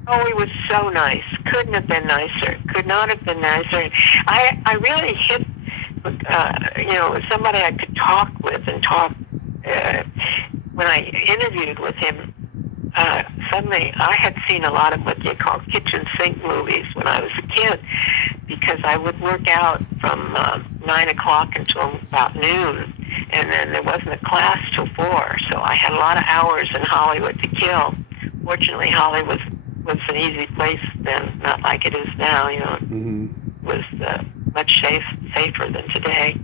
Oh, he was so nice. Couldn't have been nicer. Could not have been nicer. I really hit, somebody I could talk with and talk. When I interviewed with him, suddenly I had seen a lot of what they call kitchen sink movies when I was a kid, because I would work out from 9 o'clock until about noon, and then there wasn't a class till 4, so I had a lot of hours in Hollywood to kill. Fortunately, Hollywood was an easy place then, not like it is now. It was much safer than today.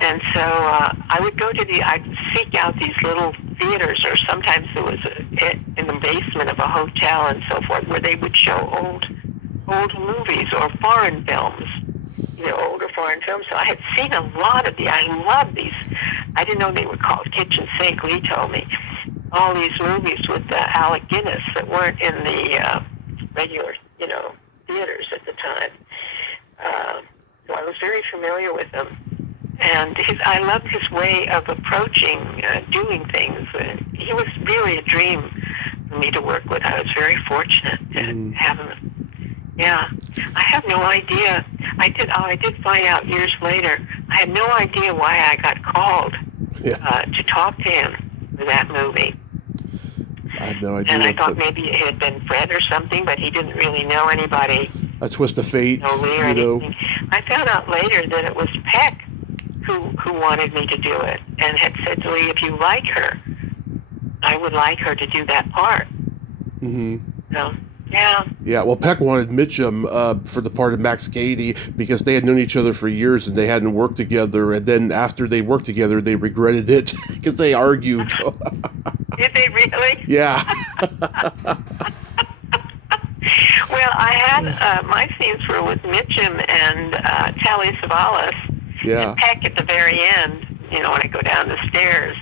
And so I would go to I'd seek out these little theaters, or sometimes there was in the basement of a hotel and so forth, where they would show old movies or foreign films, older foreign films. So I had seen a lot of I loved these. I didn't know they were called kitchen sink. Lee told me all these movies with Alec Guinness that weren't in the regular, theaters at the time. So I was very familiar with them. And I loved his way of approaching doing things. He was really a dream for me to work with. I was very fortunate to have him. Yeah, I have no idea. I did find out years later. I had no idea why I got called to talk to him for that movie. I had no idea. And I thought maybe it had been Fred or something, but he didn't really know anybody. A twist of fate, anything. I found out later that it was Peck who wanted me to do it, and had said to Lee, if you like her, I would like her to do that part. So, yeah. Yeah, well, Peck wanted Mitchum for the part of Max Cady because they had known each other for years and they hadn't worked together, and then after they worked together, they regretted it because they argued. Did they really? Yeah. Well, I had my scenes were with Mitchum and Telly Savalas. Yeah. And Peck at the very end, when I go down the stairs.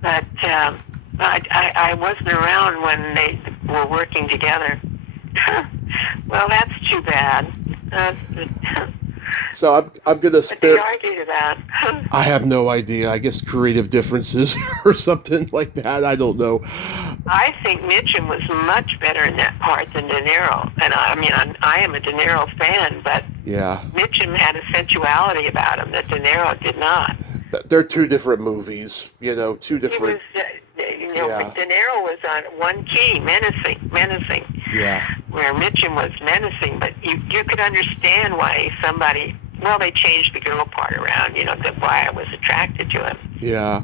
But I wasn't around when they were working together. Well, that's too bad. So I'm going to spare... But they argued about. I have no idea. I guess creative differences or something like that. I don't know. I think Mitchum was much better in that part than De Niro. And I am a De Niro fan, but Mitchum had a sensuality about him that De Niro did not. They're two different movies, two different... He was, but De Niro was on one key, menacing. Yeah. Where Mitchum was menacing, but you could understand why somebody... Well, they changed the girl part around, why I was attracted to him. Yeah.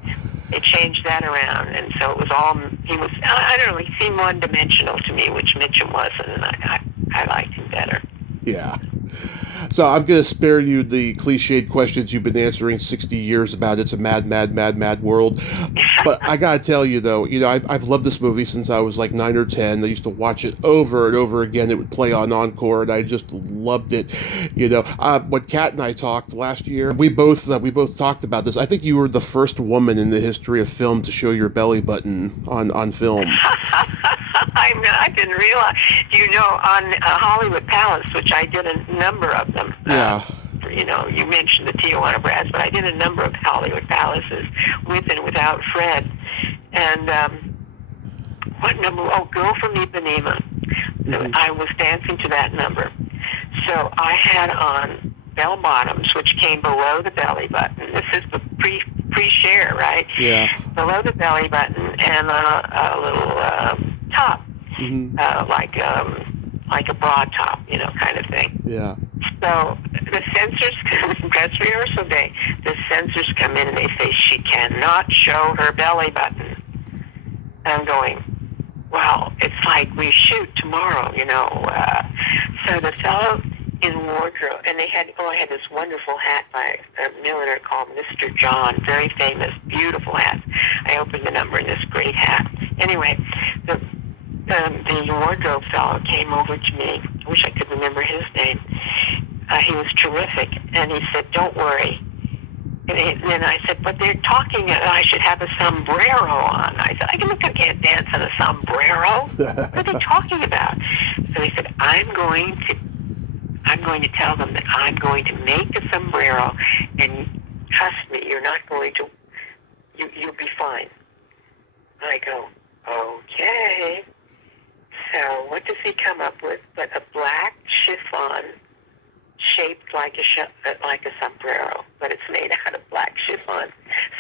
They changed that around, and so it was all... I don't know, he seemed one-dimensional to me, which Mitchum wasn't, and I liked him better. Yeah. So I'm going to spare you the cliched questions you've been answering 60 years about it's a mad, mad, mad, mad world. But I got to tell you, though, I've loved this movie since I was like 9 or 10. I used to watch it over and over again. It would play on Encore, and I just loved it. When Kat and I talked last year, we both talked about this. I think you were the first woman in the history of film to show your belly button on film. I didn't realize. On Hollywood Palace, which I did a number of them. Yeah. You mentioned the Tijuana Brass, but I did a number of Hollywood Palaces with and without Fred. And what number? Oh, Girl from Ipanema. So I was dancing to that number. So I had on bell bottoms, which came below the belly button. This is the pre-share, right? Yeah. Below the belly button, and a little top, like a broad top, kind of thing. Yeah. So the censors, dress rehearsal day, the censors come in and they say she cannot show her belly button. And I'm going, well, it's like we shoot tomorrow, So the fellow in wardrobe, and I had this wonderful hat by a milliner called Mr. John, very famous, beautiful hat. I opened the number in this great hat. Anyway, the wardrobe fellow came over to me. I wish I could remember his name. He was terrific, and he said, "Don't worry." And then I said, "But they're talking. I should have a sombrero on." I said, "I can't dance in a sombrero. What are they talking about?" So he said, "I'm going to tell them that I'm going to make a sombrero, and trust me, you're not going to. You'll be fine." I go, "Okay." So what does he come up with but a black chiffon shaped like a sombrero, but it's made out of black chiffon.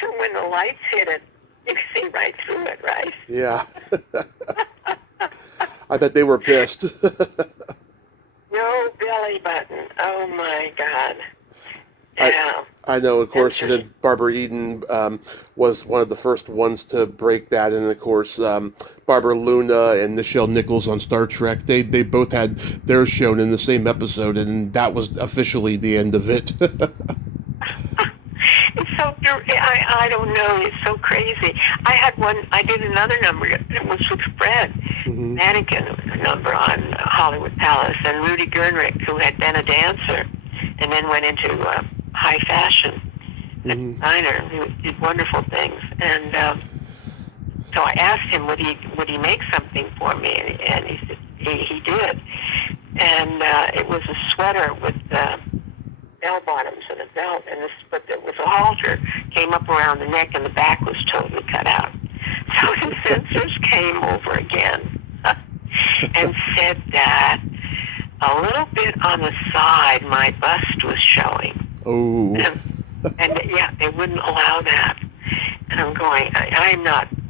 So when the lights hit it, you can see right through it, right? Yeah. I bet they were pissed. No belly button. Oh my God. Yeah. I know, of course, and then Barbara Eden was one of the first ones to break that, and of course, Barbara Luna and Nichelle Nichols on Star Trek, they both had theirs shown in the same episode, and that was officially the end of it. It's so, I don't know, it's so crazy. I did another number, it was with Fred, mannequin number on Hollywood Palace, and Rudy Gernrich, who had been a dancer, and then went into high fashion, a designer who did wonderful things. And so I asked him, would he make something for me? And he said he did. And it was a sweater with bell bottoms and a belt, but there was a halter came up around the neck, and the back was totally cut out. So the censors came over again and said that a little bit on the side, my bust was showing. Oh. And yeah, they wouldn't allow that. And I'm going,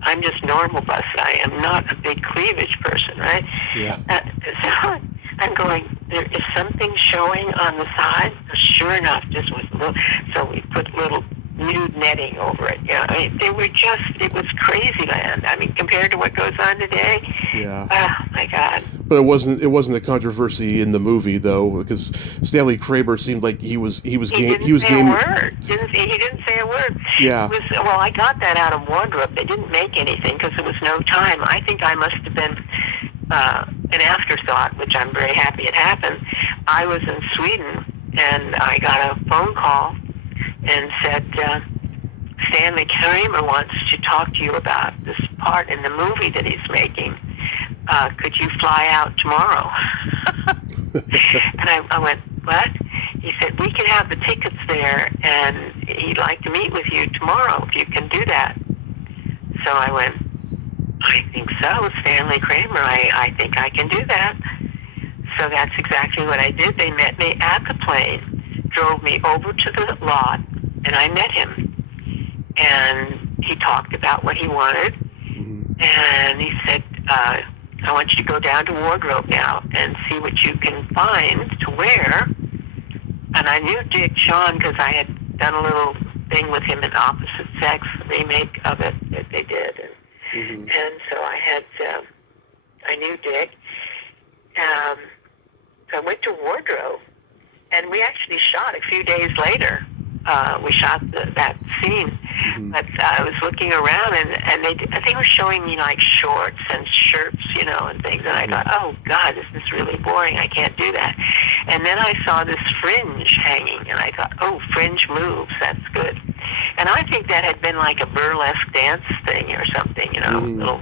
I'm just normal bust. I am not a big cleavage person, right? Yeah. So I'm going, there is something showing on the side. Sure enough, just was a little, so we put little nude netting over it. Yeah, they were it was crazy land. I mean, compared to what goes on today. Yeah. Oh my God. But it wasn't a controversy in the movie though, because Stanley Kramer seemed like he was game. He didn't say a word. He didn't say a word. Yeah. Well, I got that out of wardrobe. They didn't make anything because there was no time. I think I must have been an afterthought, which I'm very happy it happened. I was in Sweden and I got a phone call and said, Stanley Kramer wants to talk to you about this part in the movie that he's making. Could you fly out tomorrow? And I went, what? He said, we can have the tickets there, and he'd like to meet with you tomorrow if you can do that. So I went, I think so, Stanley Kramer, I think I can do that. So that's exactly what I did. They met me at the plane, drove me over to the lot, and I met him. And he talked about what he wanted, and he said, I want you to go down to wardrobe now and see what you can find to wear. And I knew Dick Shawn because I had done a little thing with him in Opposite Sex, remake of it that they did. And so I knew Dick. So I went to wardrobe, and we actually shot a few days later. We shot that scene. Mm-hmm. But I was looking around, and they were showing me like shorts and shirts, and things. And I thought, oh God, this is really boring. I can't do that. And then I saw this fringe hanging, and I thought, oh, fringe moves. That's good. And I think that had been like a burlesque dance thing or something, Mm-hmm. little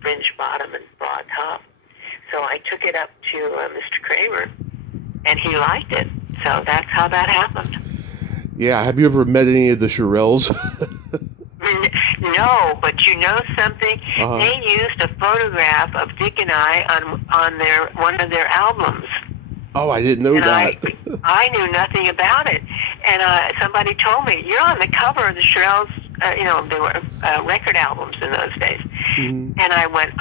fringe bottom and broad top. So I took it up to Mr. Kramer, and he liked it. So that's how that happened. Yeah, have you ever met any of the Shirelles? No, but you know something? Uh-huh. They used a photograph of Dick and I on one of their albums. Oh, I didn't know And that. I knew nothing about it. And somebody told me, you're on the cover of the Shirelles, they were record albums in those days. Mm-hmm. And I went,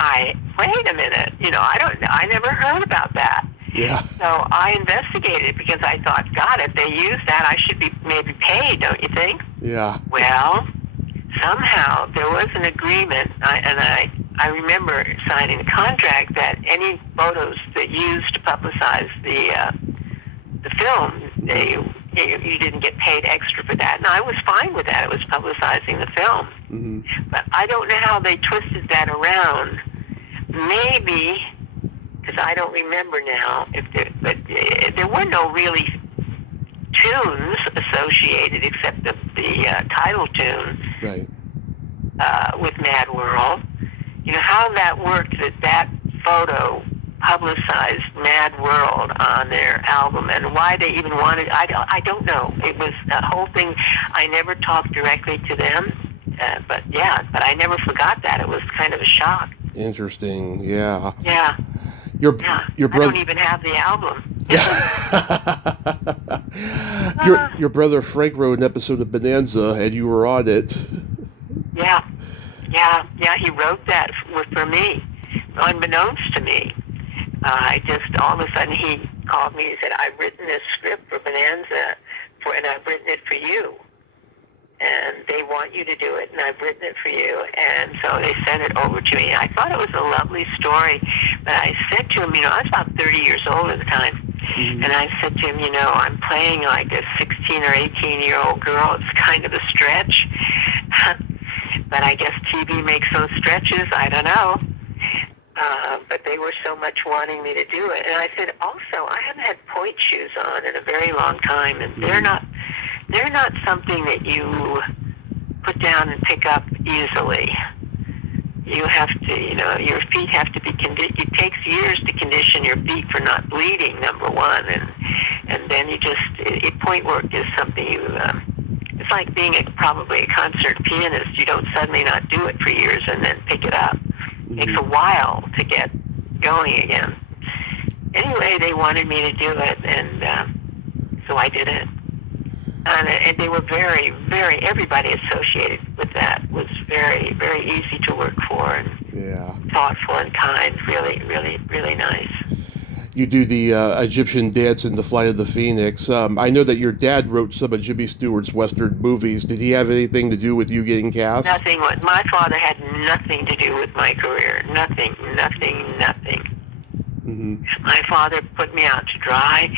wait a minute, I never heard about that. Yeah. So I investigated because I thought, God, if they use that, I should be maybe paid, don't you think? Yeah. Well, somehow there was an agreement, I remember signing a contract that any photos that used to publicize the film, you didn't get paid extra for that. And I was fine with that. It was publicizing the film. Mm-hmm. But I don't know how they twisted that around. Maybe, because I don't remember now, but there were no really tunes associated except the title tune. Right. With Mad World. How that worked, that photo publicized Mad World on their album, and why they even wanted, I don't know. It was a whole thing. I never talked directly to them, but I never forgot that. It was kind of a shock. Interesting. Yeah. Yeah. Your I brother. don't even have the album. Your brother Frank wrote an episode of Bonanza, and you were on it. Yeah. He wrote that for me, unbeknownst to me. I just, all of a sudden, he called me and said, I've written this script for Bonanza, and I've written it for you. And they want you to do it, and I've written it for you. And so they sent it over to me. I thought it was a lovely story, but I said to him, I was about 30 years old at the time. Mm-hmm. And I said to him, I'm playing like a 16 or 18-year-old girl. It's kind of a stretch. But I guess TV makes those stretches. I don't know. But they were so much wanting me to do it. And I said, also, I haven't had point shoes on in a very long time, and they're not something that you put down and pick up easily. You have to, your feet have to be it takes years to condition your feet for not bleeding, number one, and then point work is something it's like being probably a concert pianist. You don't suddenly not do it for years and then pick it up. It takes a while to get going again. Anyway, they wanted me to do it, and so I did it. And they were very, very, everybody associated with that was very, very easy to work for, and thoughtful and kind, really, really, really nice. You do the Egyptian dance in The Flight of the Phoenix. I know that your dad wrote some of Jimmy Stewart's Western movies. Did he have anything to do with you getting cast? Nothing. My father had nothing to do with my career. Nothing. Mm-hmm. My father put me out to dry.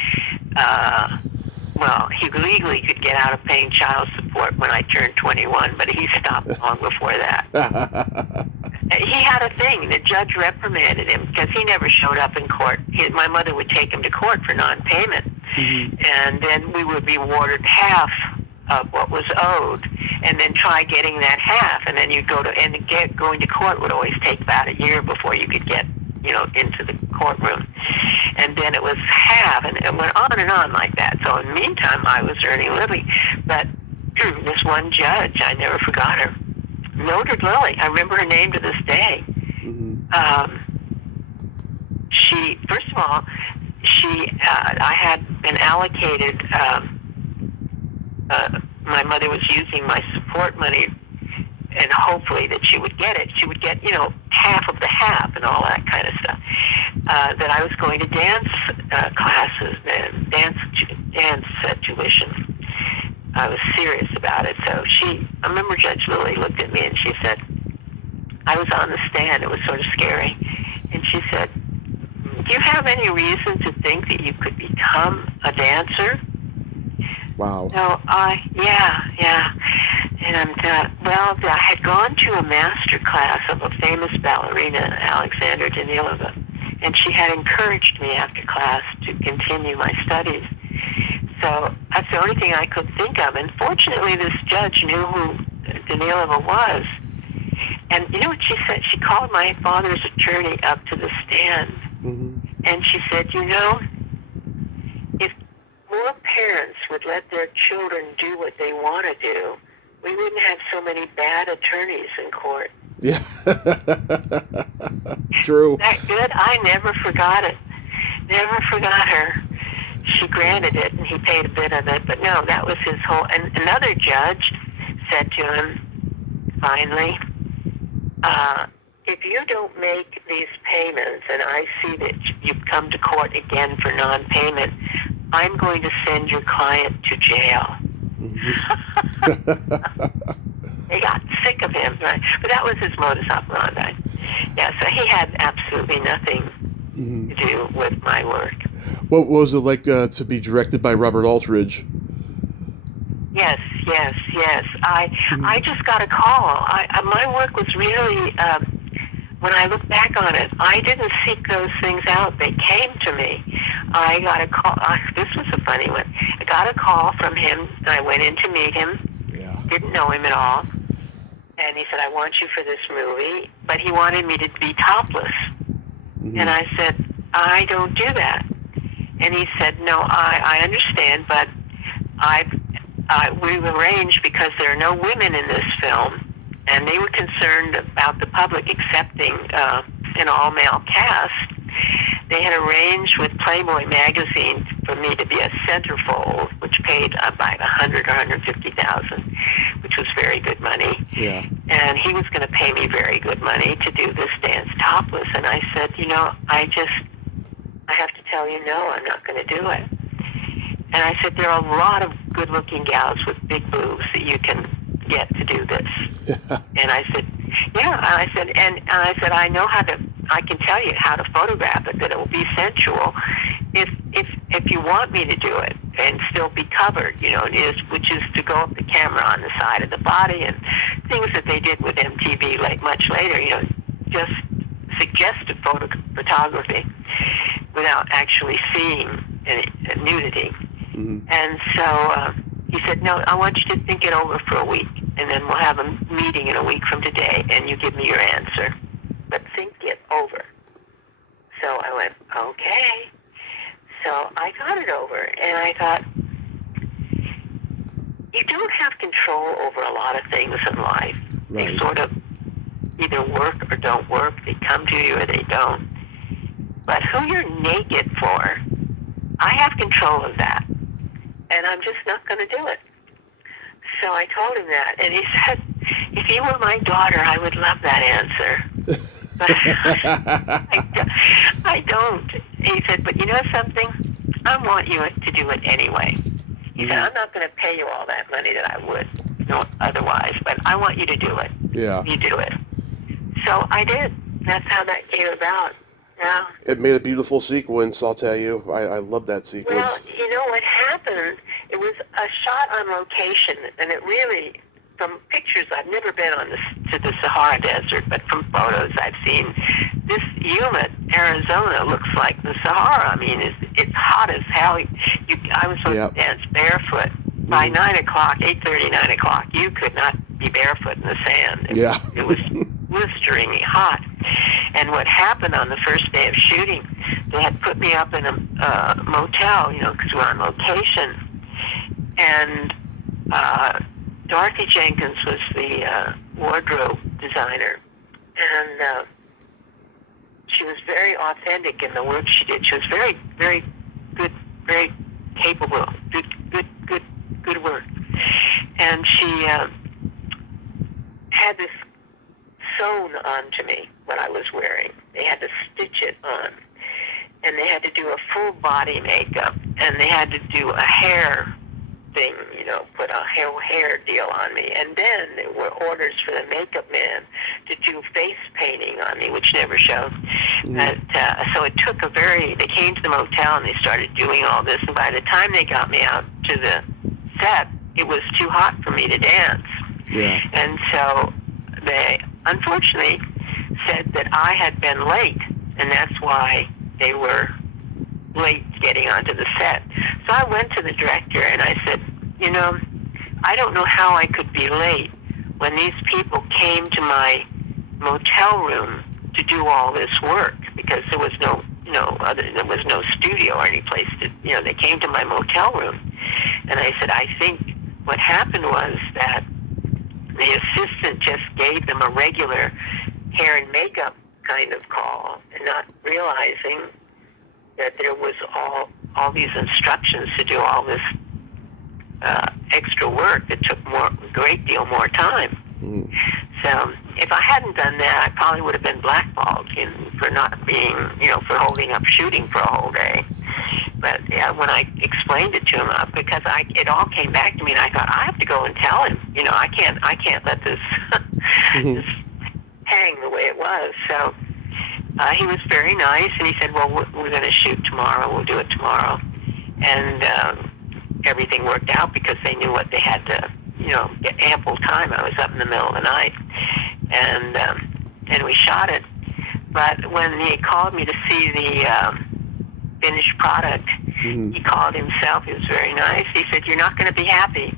Well, he legally could get out of paying child support when I turned 21, but he stopped long before that. He had a thing. The judge reprimanded him because he never showed up in court. My mother would take him to court for non-payment, and then we would be awarded half of what was owed, and then try getting that half, and then going to court would always take about a year before you could get into the courtroom. And then it was half, and it went on and on like that. So in the meantime, I was earning a living. But this one judge, I never forgot her, Mildred Lilly. I remember her name to this day. She, first of all, I had been allocated, my mother was using my support money, and hopefully that she would get it. She would get, half of the half and all that kind of stuff. That I was going to dance classes and dance tuition. I was serious about it. So I remember Judge Lilly looked at me and she said, I was on the stand. It was sort of scary. And she said, do you have any reason to think that you could become a dancer? Wow. So yeah. And I had gone to a master class of a famous ballerina, Alexandra Danilova, and she had encouraged me after class to continue my studies. So that's the only thing I could think of. And fortunately, this judge knew who Danilova was. And you know what she said? She called my father's attorney up to the stand. Mm-hmm. And she said, you know, if more parents would let their children do what they want to do, we wouldn't have so many bad attorneys in court. Yeah. True. That good? I never forgot it. Never forgot her. She granted it, and he paid a bit of it. But no, that was his whole... And another judge said to him, finally, if you don't make these payments, and I see that you've come to court again for non-payment, I'm going to send your client to jail. Mm-hmm. They got sick of him, right? But that was his modus operandi. Yeah, so he had absolutely nothing Mm-hmm. to do with my work. What was it like to be directed by Robert Aldridge? Yes. I just got a call. My work was really, when I look back on it, I didn't seek those things out. They came to me. I got a call. This was a funny one. I got a call from him, and I went in to meet him. Yeah. Didn't know him at all. And he said, I want you for this movie. But he wanted me to be topless. Mm-hmm. And I said, I don't do that. And he said, no, I understand, but we've arranged because there are no women in this film, and they were concerned about the public accepting an all-male cast. They had arranged with Playboy magazine for me to be a centerfold, which paid about $100,000 or $150,000, which was very good money. Yeah. And he was going to pay me very good money to do this dance topless. And I said, you know, I have to tell you, no, I'm not going to do it. And I said, there are a lot of good-looking gals with big boobs that you can get to do this. Yeah. And I said, yeah. And I said, I can tell you how to photograph it, that it will be sensual if you want me to do it and still be covered, you know, which is to go up the camera on the side of the body and things that they did with MTV much later, you know, just suggestive photography without actually seeing nudity. Mm-hmm. And so he said, no, I want you to think it over for a week, and then we'll have a meeting in a week from today, and you give me your answer. But think it over. So I went, okay. So I got it over, and I thought, you don't have control over a lot of things in life. Right. They sort of either work or don't work. They come to you or they don't. But who you're naked for, I have control of that. And I'm just not going to do it. So I told him that. And he said, if you were my daughter, I would love that answer. But I don't. He said, but you know something? I want you to do it anyway. He said, I'm not going to pay you all that money that I would otherwise, but I want you to do it. Yeah. You do it. So I did. That's how that came about. Yeah. It made a beautiful sequence, I'll tell you. I love that sequence. Well, you know what happened? It was a shot on location, and it really, from pictures, I've never been to the Sahara Desert, but from photos I've seen, this Yuma, Arizona, looks like the Sahara. I mean, it's hot as hell. I was supposed to dance barefoot. By 9 o'clock, 8:30, 9 o'clock, you could not be barefoot in the sand. It was blisteringly hot. And what happened on the first day of shooting, they had put me up in a motel, you know, because we're on location. And Dorothy Jenkins was the wardrobe designer. And she was very authentic in the work she did. She was very, very good, very capable, good work. And she had this sewn onto me, what I was wearing. They had to stitch it on. And they had to do a full body makeup. And they had to do a hair thing, you know, put a hair deal on me. And then there were orders for the makeup man to do face painting on me, which never showed. But, so it took they came to the motel and they started doing all this, and by the time they got me out to the set, it was too hot for me to dance. Yeah. And so they unfortunately said that I had been late, and that's why they were late getting onto the set. So I went to the director and I said, I don't know how I could be late when these people came to my motel room to do all this work, because there was no studio or any place to, they came to my motel room. And I said, I think what happened was that the assistant just gave them a regular hair and makeup kind of call, and not realizing that there was all these instructions to do all this extra work that took a great deal more time. Mm. So if I hadn't done that, I probably would have been blackballed for not being, for holding up shooting for a whole day. But yeah, when I explained it to him, because it all came back to me, and I thought, I have to go and tell him. I can't let this this hang the way it was. So he was very nice, and he said, well, we're going to shoot tomorrow. We'll do it tomorrow. And everything worked out because they knew what they had to, get ample time. I was up in the middle of the night, and we shot it. But when he called me to see the finished product, he called himself. He was very nice. He said, "You're not going to be happy."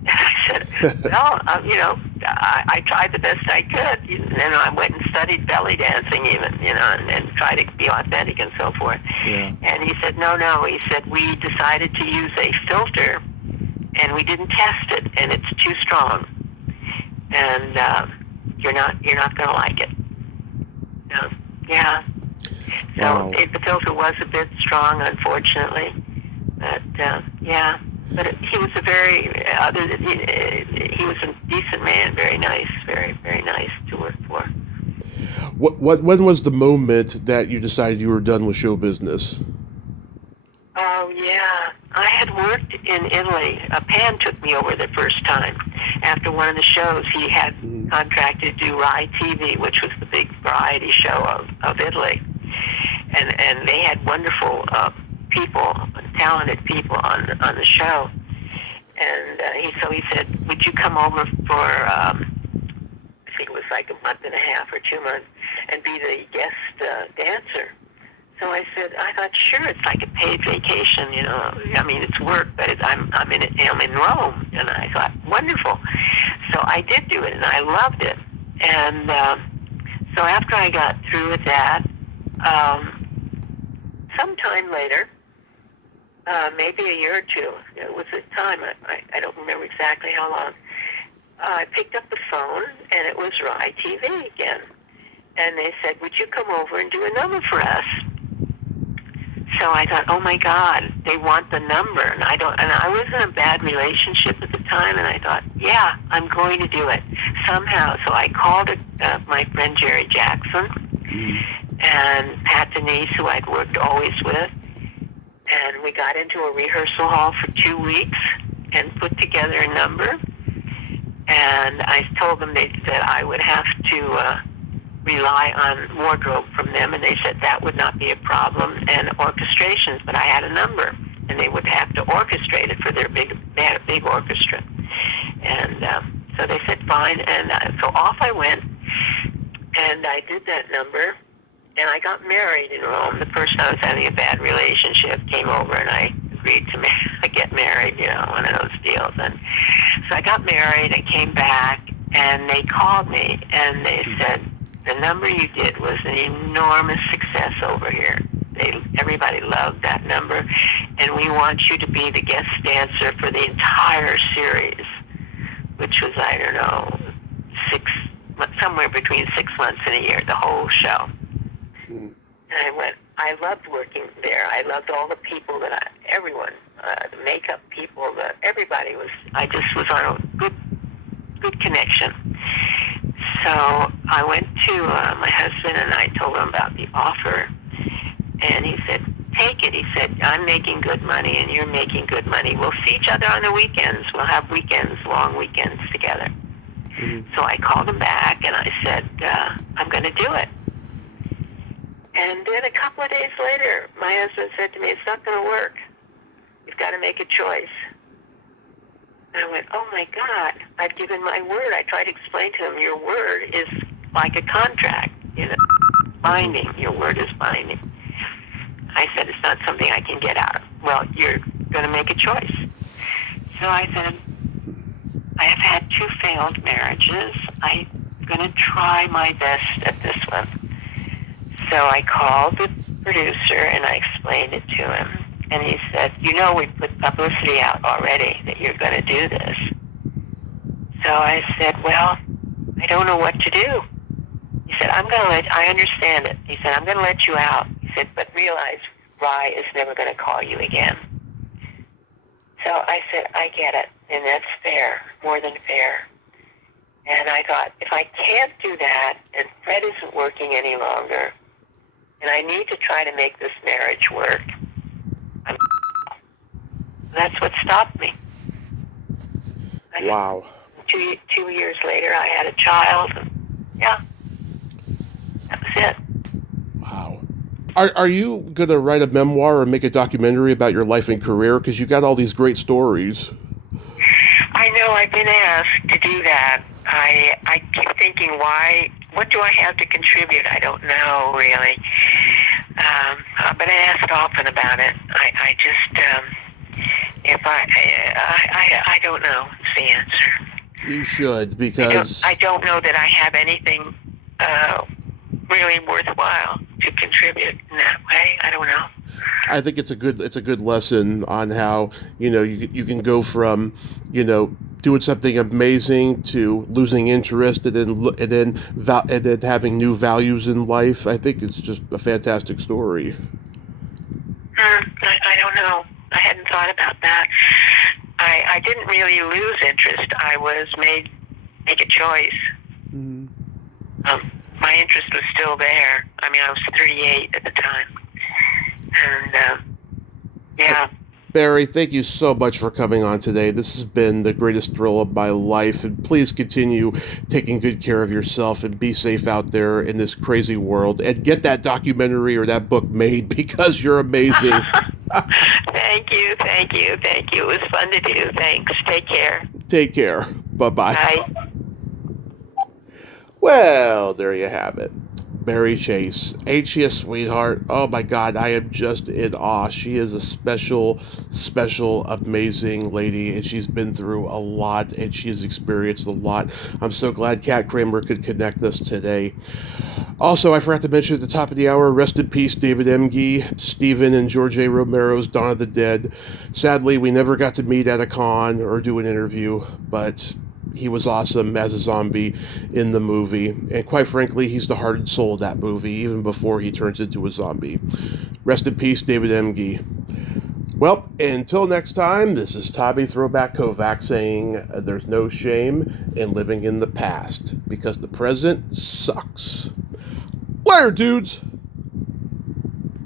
And I said, "Well, I tried the best I could." And then I went and studied belly dancing, even, and tried to be authentic and so forth. Yeah. And he said, "No." He said, "We decided to use a filter, and we didn't test it, and it's too strong, and you're not going to like it." Yeah. So Wow. the filter was a bit strong, unfortunately, but yeah. But he was he was a decent man, very nice, very, very nice to work for. When was the moment that you decided you were done with show business? Oh, yeah. I had worked in Italy. Pan took me over the first time. After one of the shows, he had contracted to do Rai TV, which was the big variety show of Italy. And they had wonderful people, talented people on the show. And so he said, would you come over for, I think it was like a month and a half or 2 months, and be the guest dancer? So I thought, sure, it's like a paid vacation, I mean, it's work, but I'm in Rome. And I thought, wonderful. So I did do it, and I loved it. And so after I got through with that, sometime later, maybe a year or two, it was a time, I don't remember exactly how long, I picked up the phone, and it was Rai TV again. And they said, would you come over and do a number for us? So I thought, oh my God, they want the number, and I was in a bad relationship at the time, and I thought, yeah, I'm going to do it somehow. So I called my friend Jerry Jackson and Pat Denise, who I'd worked always with, and we got into a rehearsal hall for 2 weeks and put together a number. And I told them that I would have to rely on wardrobe from them, and they said that would not be a problem, and orchestrations, but I had a number, and they would have to orchestrate it for they had a big orchestra. And so they said fine, and so off I went, and I did that number, and I got married in Rome. The person I was having a bad relationship came over, and I agreed to get married, one of those deals. And so I got married, I came back, and they called me, and they said, the number you did was an enormous success over here. Everybody loved that number, and we want you to be the guest dancer for the entire series, which was, I don't know, somewhere between 6 months and a year, the whole show. And I went, I loved working there. I loved all the people everyone, the makeup people, everybody I just was on a good connection. So I went to my husband, and I told him about the offer, and he said, take it. He said, I'm making good money, and you're making good money. We'll see each other on the weekends. We'll have long weekends together. So I called him back, and I said, I'm going to do it. And then a couple of days later, my husband said to me, it's not going to work. You've got to make a choice. And I went, oh my God, I've given my word. I tried to explain to him, your word is like a contract, binding. Your word is binding. I said, it's not something I can get out of. Well, you're going to make a choice. So I said, I have had 2 failed marriages. I'm going to try my best at this one. So I called the producer and I explained it to him. And he said, we put publicity out already that you're going to do this. So I said, well, I don't know what to do. He said, I understand it. He said, I'm going to let you out. He said, but realize Rye is never going to call you again. So I said, I get it. And that's fair, more than fair. And I thought, if I can't do that and Fred isn't working any longer, and I need to try to make this marriage work, that's what stopped me. Wow. 2 years later, I had a child. And yeah, that was it. Wow. Are you going to write a memoir or make a documentary about your life and career? Because you got all these great stories. I know, I've been asked to do that. I keep thinking, what do I have to contribute? I don't know, really. But I ask often about it. I just, I don't know is the answer. You should, because I don't know that I have anything really worthwhile to contribute in that way. I don't know. I think it's a good lesson on how you can go from doing something amazing to losing interest and then having new values in life. I think it's just a fantastic story. I don't know. I hadn't thought about that. I didn't really lose interest. I was make a choice. Mm-hmm. My interest was still there. I mean, I was 38 at the time. And, yeah. Barrie, thank you so much for coming on today. This has been the greatest thrill of my life, and please continue taking good care of yourself and be safe out there in this crazy world, and get that documentary or that book made, because you're amazing. Thank you. It was fun to do. Thanks. Take care. Take care. Bye-bye. Bye. Well, there you have it. Barrie Chase. Ain't she a sweetheart? Oh my God, I am just in awe. She is a special, amazing lady, and she's been through a lot, and she has experienced a lot. I'm so glad Kat Kramer could connect us today. Also, I forgot to mention at the top of the hour, rest in peace, David Emge, Stephen and George A. Romero's Dawn of the Dead. Sadly, we never got to meet at a con or do an interview, but he was awesome as a zombie in the movie. And quite frankly, he's the heart and soul of that movie, even before he turns into a zombie. Rest in peace, David Emge. Well, until next time, this is Tommy Throwback Kovac saying there's no shame in living in the past, because the present sucks. Later, dudes!